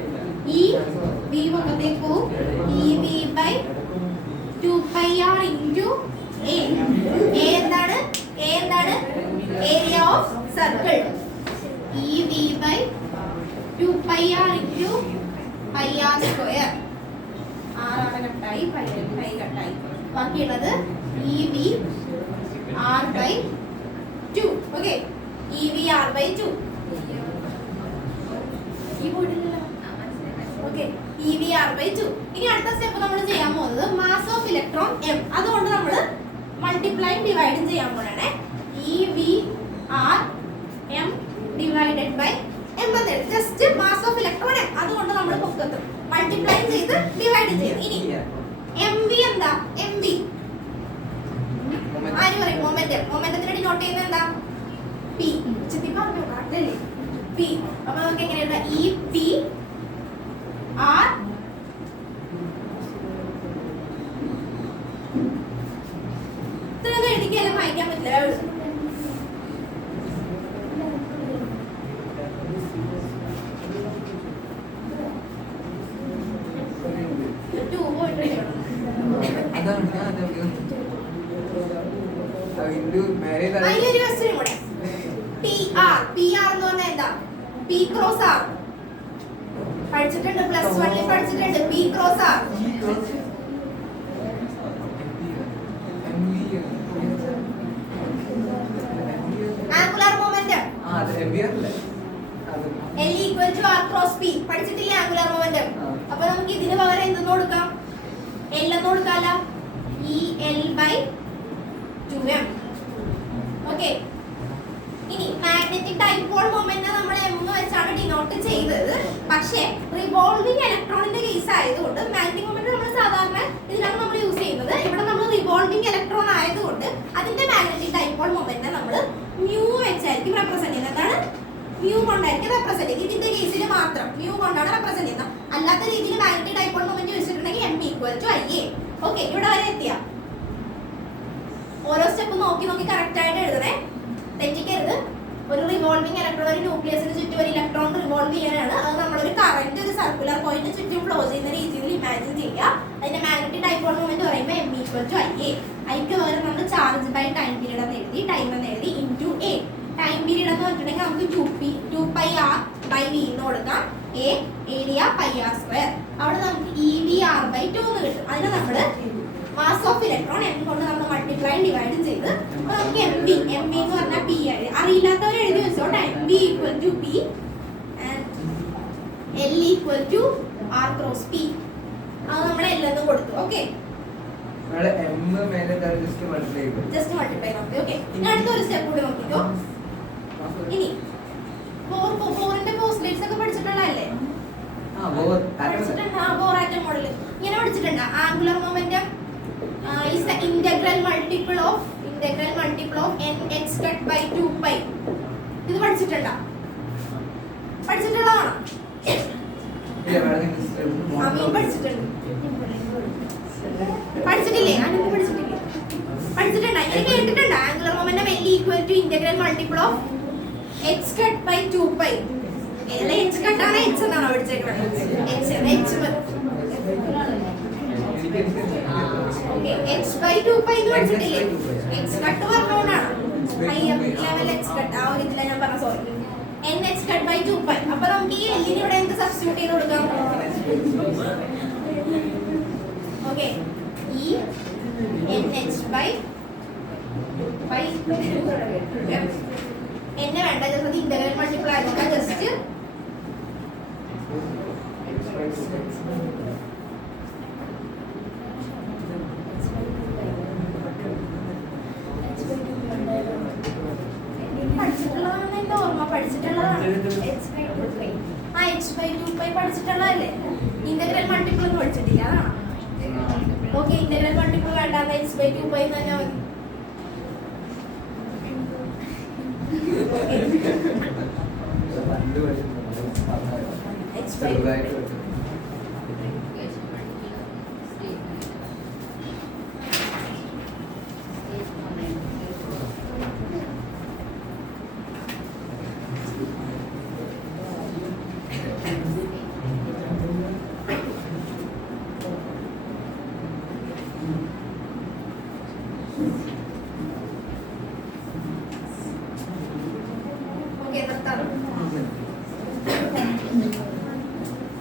ഈ v മുഖത്തേക്ക് പോവും. ev/2πr into a. എന്താണ്? Area of circle. ev/2πr into πr square. r കട്ടായി, പൈ കട്ടായി. ബാക്കിയുള്ളത് ev/2. Okay, ev/2. ഈ പോയിട്ടില്ലല്ലോ. Okay, ev/2. ഇനി അടുത്ത സ്റ്റെപ്പ് നമ്മൾ ചെയ്യാൻ പോകുന്നത് മാസ് ഓഫ് ഇലക്ട്രോൺ m. അതുകൊണ്ട് നമ്മൾ മൾട്ടിപ്ലൈയും ഡിവൈഡും ചെയ്യാൻ പോകണേ. ev/m ഡിവൈഡഡ് ബൈ m എന്ന് just mass of electron m. അതുകൊണ്ട് നമ്മൾ പൊക്കത്ത് മൾട്ടിപ്ലൈ ചെയ്ത് ഡിവൈഡ് ചെയ്യും. ഇനി mv എന്താ? mv ആര് പറയും? മൊമെന്റത്തിന് ഡിനോട്ട് ചെയ്യുന്നത് എന്താ? p. ചിത്തി പറഞ്ഞു കാട്ടല്ലേ? p. അപ്പൊ നമുക്ക് എങ്ങനെ എഴുതാം? EP R ഇത്രയൊന്നും എഴുതിക്കാലും വായിക്കാൻ പറ്റില്ല. അതിലൊരു ക്വസ്റ്റ്യൻ കൂടെ. PR എന്ന് പറഞ്ഞാൽ എന്താ? P ക്രോസ് R പഠിച്ചിട്ടുണ്ട്. +1 പഠിച്ചിട്ടുണ്ട്. P cross R. Angular momentum L equal to R cross P. പഠിച്ചിട്ടില്ല ആംഗുലർ മൊമെന്റം? അപ്പൊ നമുക്ക് ഇതിന് പകരം എന്തെന്ന് കൊടുക്കാം? L എന്ന് കൊടുക്കാല. EL/2m. ഓക്കെ, ഇനി മാഗ്നറ്റിക് ഡൈപോൾ മൊമെന്റ് നമ്മൾ m വെച്ചാണ് ഡിനോട്ട് ചെയ്തത്. പക്ഷേ റിവോൾവിംഗ് ഇലക്ട്രോണിന്റെ കേസ് ആയതുകൊണ്ട് മാഗ്നറ്റിക് മൊമെന്റ് നമ്മൾ സാധാരണ ഇതിലാണ് നമ്മൾ യൂസ് ചെയ്യുന്നത്. ഇവിടെ നമ്മൾ റിവോൾവിംഗ് ഇലക്ട്രോൺ ആയതുകൊണ്ട് അതിന്റെ മാഗ്നറ്റിക് ഡൈപോൾ മൊമെന്റ് നമ്മൾ mu വെച്ചായിരിക്കും റെപ്രസെന്റ് ചെയ്യുന്നത്. എന്താണ് mu കൊണ്ടായിരിക്കും റെപ്രസെന്റ് ചെയ്യുന്നത്. ഇതിന്റെ കേസിൽ മാത്രം mu കൊണ്ടാണ് റെപ്രസെന്റ് ചെയ്യുന്നത്. അല്ലാത്ത രീതിയിൽ മാഗ്നറ്റിക് ഡൈപോൾ മൊമെന്റ് ചോദിച്ചിട്ടുണ്ടെങ്കിൽ m = IA. ഓക്കെ, ഇവിടെ വരെ എത്തിയ ഓരോ സ്റ്റെപ്പ് നോക്കി നോക്കി കറക്റ്റ് ആയിട്ട് എഴുതണേ, തെറ്റിക്കരുത്. ഒരു റിവോൾവിംഗ് ഇലക്ട്രോൺ, ഒരു ന്യൂക്ലിയസിന് ചുറ്റും ഒരു ഇലക്ട്രോൺ റിവോൾവ് ചെയ്യാനാണ്. അത് നമ്മളൊരു കറന്റ് ഒരു സർക്കുലർ പോയിന്റ് ചുറ്റും ഫ്ലോ ചെയ്യുന്ന രീതിയിൽ ഇമാജിൻ ചെയ്യുക. അതിന്റെ മാഗ്നറ്റിക് ഡൈപോൾ മൊമെന്റ് പറയുമ്പോൾ m = IA. ഐക്ക് പകരം നമ്മൾ ചാർജ് ബൈ ടൈം പീരീഡ് എന്ന് എഴുതി, ടൈം എന്ന് എഴുതി, ഇൻറ്റു A. ടൈം പീരീഡ് എന്ന് പറഞ്ഞിട്ടുണ്ടെങ്കിൽ നമുക്ക് 2πr/v എന്ന് കൊടുക്കാം. A area πr². അവിടെ നമുക്ക് EVR/2 എന്ന് കിട്ടും. അതിനെ നമ്മൾ മാസ് ഓഫ് ഇലക്ട്രോൺ m കൊണ്ട് നമ്മൾ മൾട്ടിപ്ലൈ ഡിവൈഡ് ചെയ്ത് നമുക്ക് mv എന്ന് പറഞ്ഞാൽ p ആണ്. അറിയില്ലാത്തവർ എഴുതി വെച്ചോട്ടെ. mv = p and L = r cross p. അത് നമ്മൾ L എന്ന് കൊടുത്തു. ഓക്കെ, ജസ്റ്റ് മൾട്ടിപ്ലൈ നോക്കി. ഓക്കെ, ഇനി അടുത്തൊരു സ്റ്റെപ്പ് കൂടി നോക്കിക്കോ. ഇനി ഫോറിന്റെ പോസ്റ്റ്ലേറ്റ്സ് ഒക്കെ പഠിച്ചിട്ടുള്ളതല്ലേ? ബോർ ആറ്റം മോഡൽ ഇങ്ങനെ പഠിച്ചിട്ടുണ്ട്. Angular momentum is the integral multiple of nh/2π. ഇത് പഠിച്ചിട്ടുണ്ടോ? പഠിച്ചിട്ടുള്ളതാണോ? പഠിച്ചിട്ടുണ്ട്. പഠിച്ചിട്ടില്ലേ? ഞാനിത് പഠിച്ചിട്ടില്ലേ? പഠിച്ചിട്ടുണ്ടോ? ഇങ്ങനെ കേട്ടിട്ടുണ്ടോ? Angular momentum L = integral multiple of h/2π. ഏതാ h കട്ടാണ്? h എന്നാണോ പഠിച്ചേക്കുന്നത്? h/2π എന്ന് പഠിച്ചിട്ടില്ലേ? h കട്ട് പറഞ്ഞോണ്ടാണ് ഹയർ ലെവൽ h കട്ട്. ആ ഒരു ഇതില ഞാൻ പറഞ്ഞ, സോറി, nh/2π. അപ്പൊ നമുക്ക് ഈ L നെ ഇവിടെ എന്ത് സബ്സ്റ്റിറ്റ്യൂട്ട് ചെയ്ത് കൊടുക്കാം? ഓക്കെ, ഈ nh/2 എന്നെ വേണ്ട, ജസ്റ്റ് ഇന്റഗ്രൽ മൾട്ടിപ്പിൾ ആയിരിക്കാം. ജസ്റ്റ് പഠിച്ചിട്ടുള്ളതാണ് എന്റെ ഓർമ്മ. പഠിച്ചിട്ടുള്ളതാണ് h/2π പഠിച്ചിട്ടുള്ളതല്ലേ? ഇന്റഗ്രൽ മൾട്ടിപ്പിൾ ഒന്നും പഠിച്ചിട്ടില്ല, അതാണ്. ഓക്കെ, ഇന്റഗ്രൽ മൾട്ടിപ്പിൾ വേണ്ടാന്ന് h/2π എന്ന് പറഞ്ഞാൽ മതി.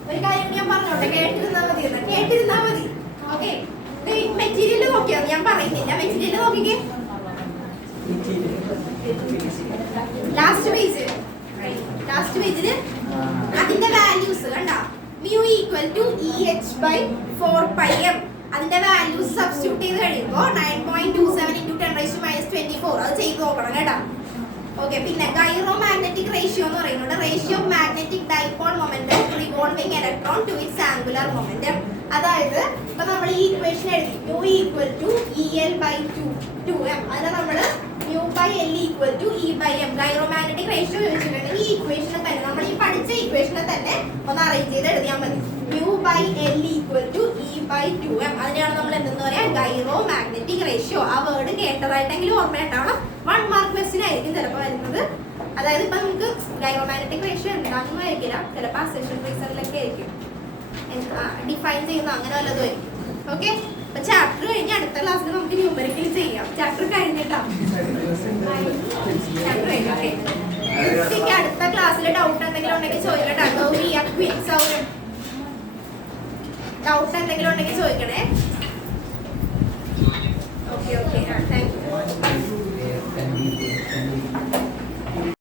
ഒരു കാര്യം ഞാൻ പറഞ്ഞോട്ടെ, കേട്ടിരുന്നാ മതി. ഓക്കെ, മെറ്റീരിയൽ നോക്കിയാ ഞാൻ പറയുന്നില്ല. മെറ്റീരിയൽ നോക്കിക്കേ, ലാസ്റ്റ് പേജില് അതിന്റെ വാല്യൂസ് കണ്ടാ. mu = EH/4πm. അതിന്റെ വാല്യൂസ് സബ്സ്റ്റിറ്റ്യൂട്ട് ചെയ്ത് കഴിയുമ്പോൾ 9.27 × 10⁻²4 അത് ചെയ്ത് നോക്കണം കേട്ടാ. ഓക്കെ, പിന്നെ ഗൈറോ മാഗ്നറ്റിക് റേഷ്യോ എന്ന് പറയുന്നത് ratio of magnetic dipole momentum revolving electron to its angular momentum. അതായത് ഇപ്പൊ നമ്മൾ ഈ ഇക്വേഷൻ എഴുതി mu = EL/2m. അതിനെ നമ്മൾ mu/L = E/m. Gyro magnetic ratio ചോദിച്ചിട്ടുണ്ടെങ്കിൽ ഈ ഇക്വേഷനെ തന്നെ, നമ്മൾ ഈ പഠിച്ച ഇക്വേഷനെ തന്നെ ഒന്ന് അറേഞ്ച് ചെയ്ത് എഴുതിയാൽ മതി. mu/L = E/2m. അതിനെയാണ് നമ്മൾ എന്തെന്ന് പറയാ? Gyro magnetic ratio. ആ വേർഡ് കേട്ടതായിട്ടെങ്കിലും ഓർമ്മയുണ്ടാവണം. 1 മാർക്ക് ക്വസ്റ്റ്യൻ ആയിരിക്കും ചിലപ്പോൾ വരുന്നത്. അതായത് ഇപ്പൊ നമുക്ക് ഗൈറോ മാഗ്നറ്റിക് റേഷ്യോ എന്താണെന്നും ആയിരിക്കില്ല, ചിലപ്പോൾ അസെഷൻ റീസണിലൊക്കെ ആയിരിക്കും ഡിഫൈൻ ചെയ്യുന്ന, അങ്ങനെ വല്ലതും ആയിരിക്കും. ഓക്കെ, അപ്പൊ ചാപ്റ്റർ കഴിഞ്ഞ് അടുത്ത ക്ലാസ്സിൽ നമുക്ക് ന്യൂമറിക്കൽ ചെയ്യാം. ചാപ്റ്റർ കഴിഞ്ഞിട്ടാണ് ചാപ്റ്റർ കഴിഞ്ഞു. ഓക്കെ, അടുത്ത ക്ലാസ്സിൽ ഡൗട്ട് എന്തെങ്കിലും ഉണ്ടെങ്കിൽ ചോദിക്കട്ടെ. ഡൗട്ട് എന്തെങ്കിലും ഉണ്ടെങ്കിൽ ചോദിക്കണേ. Okay, thank you.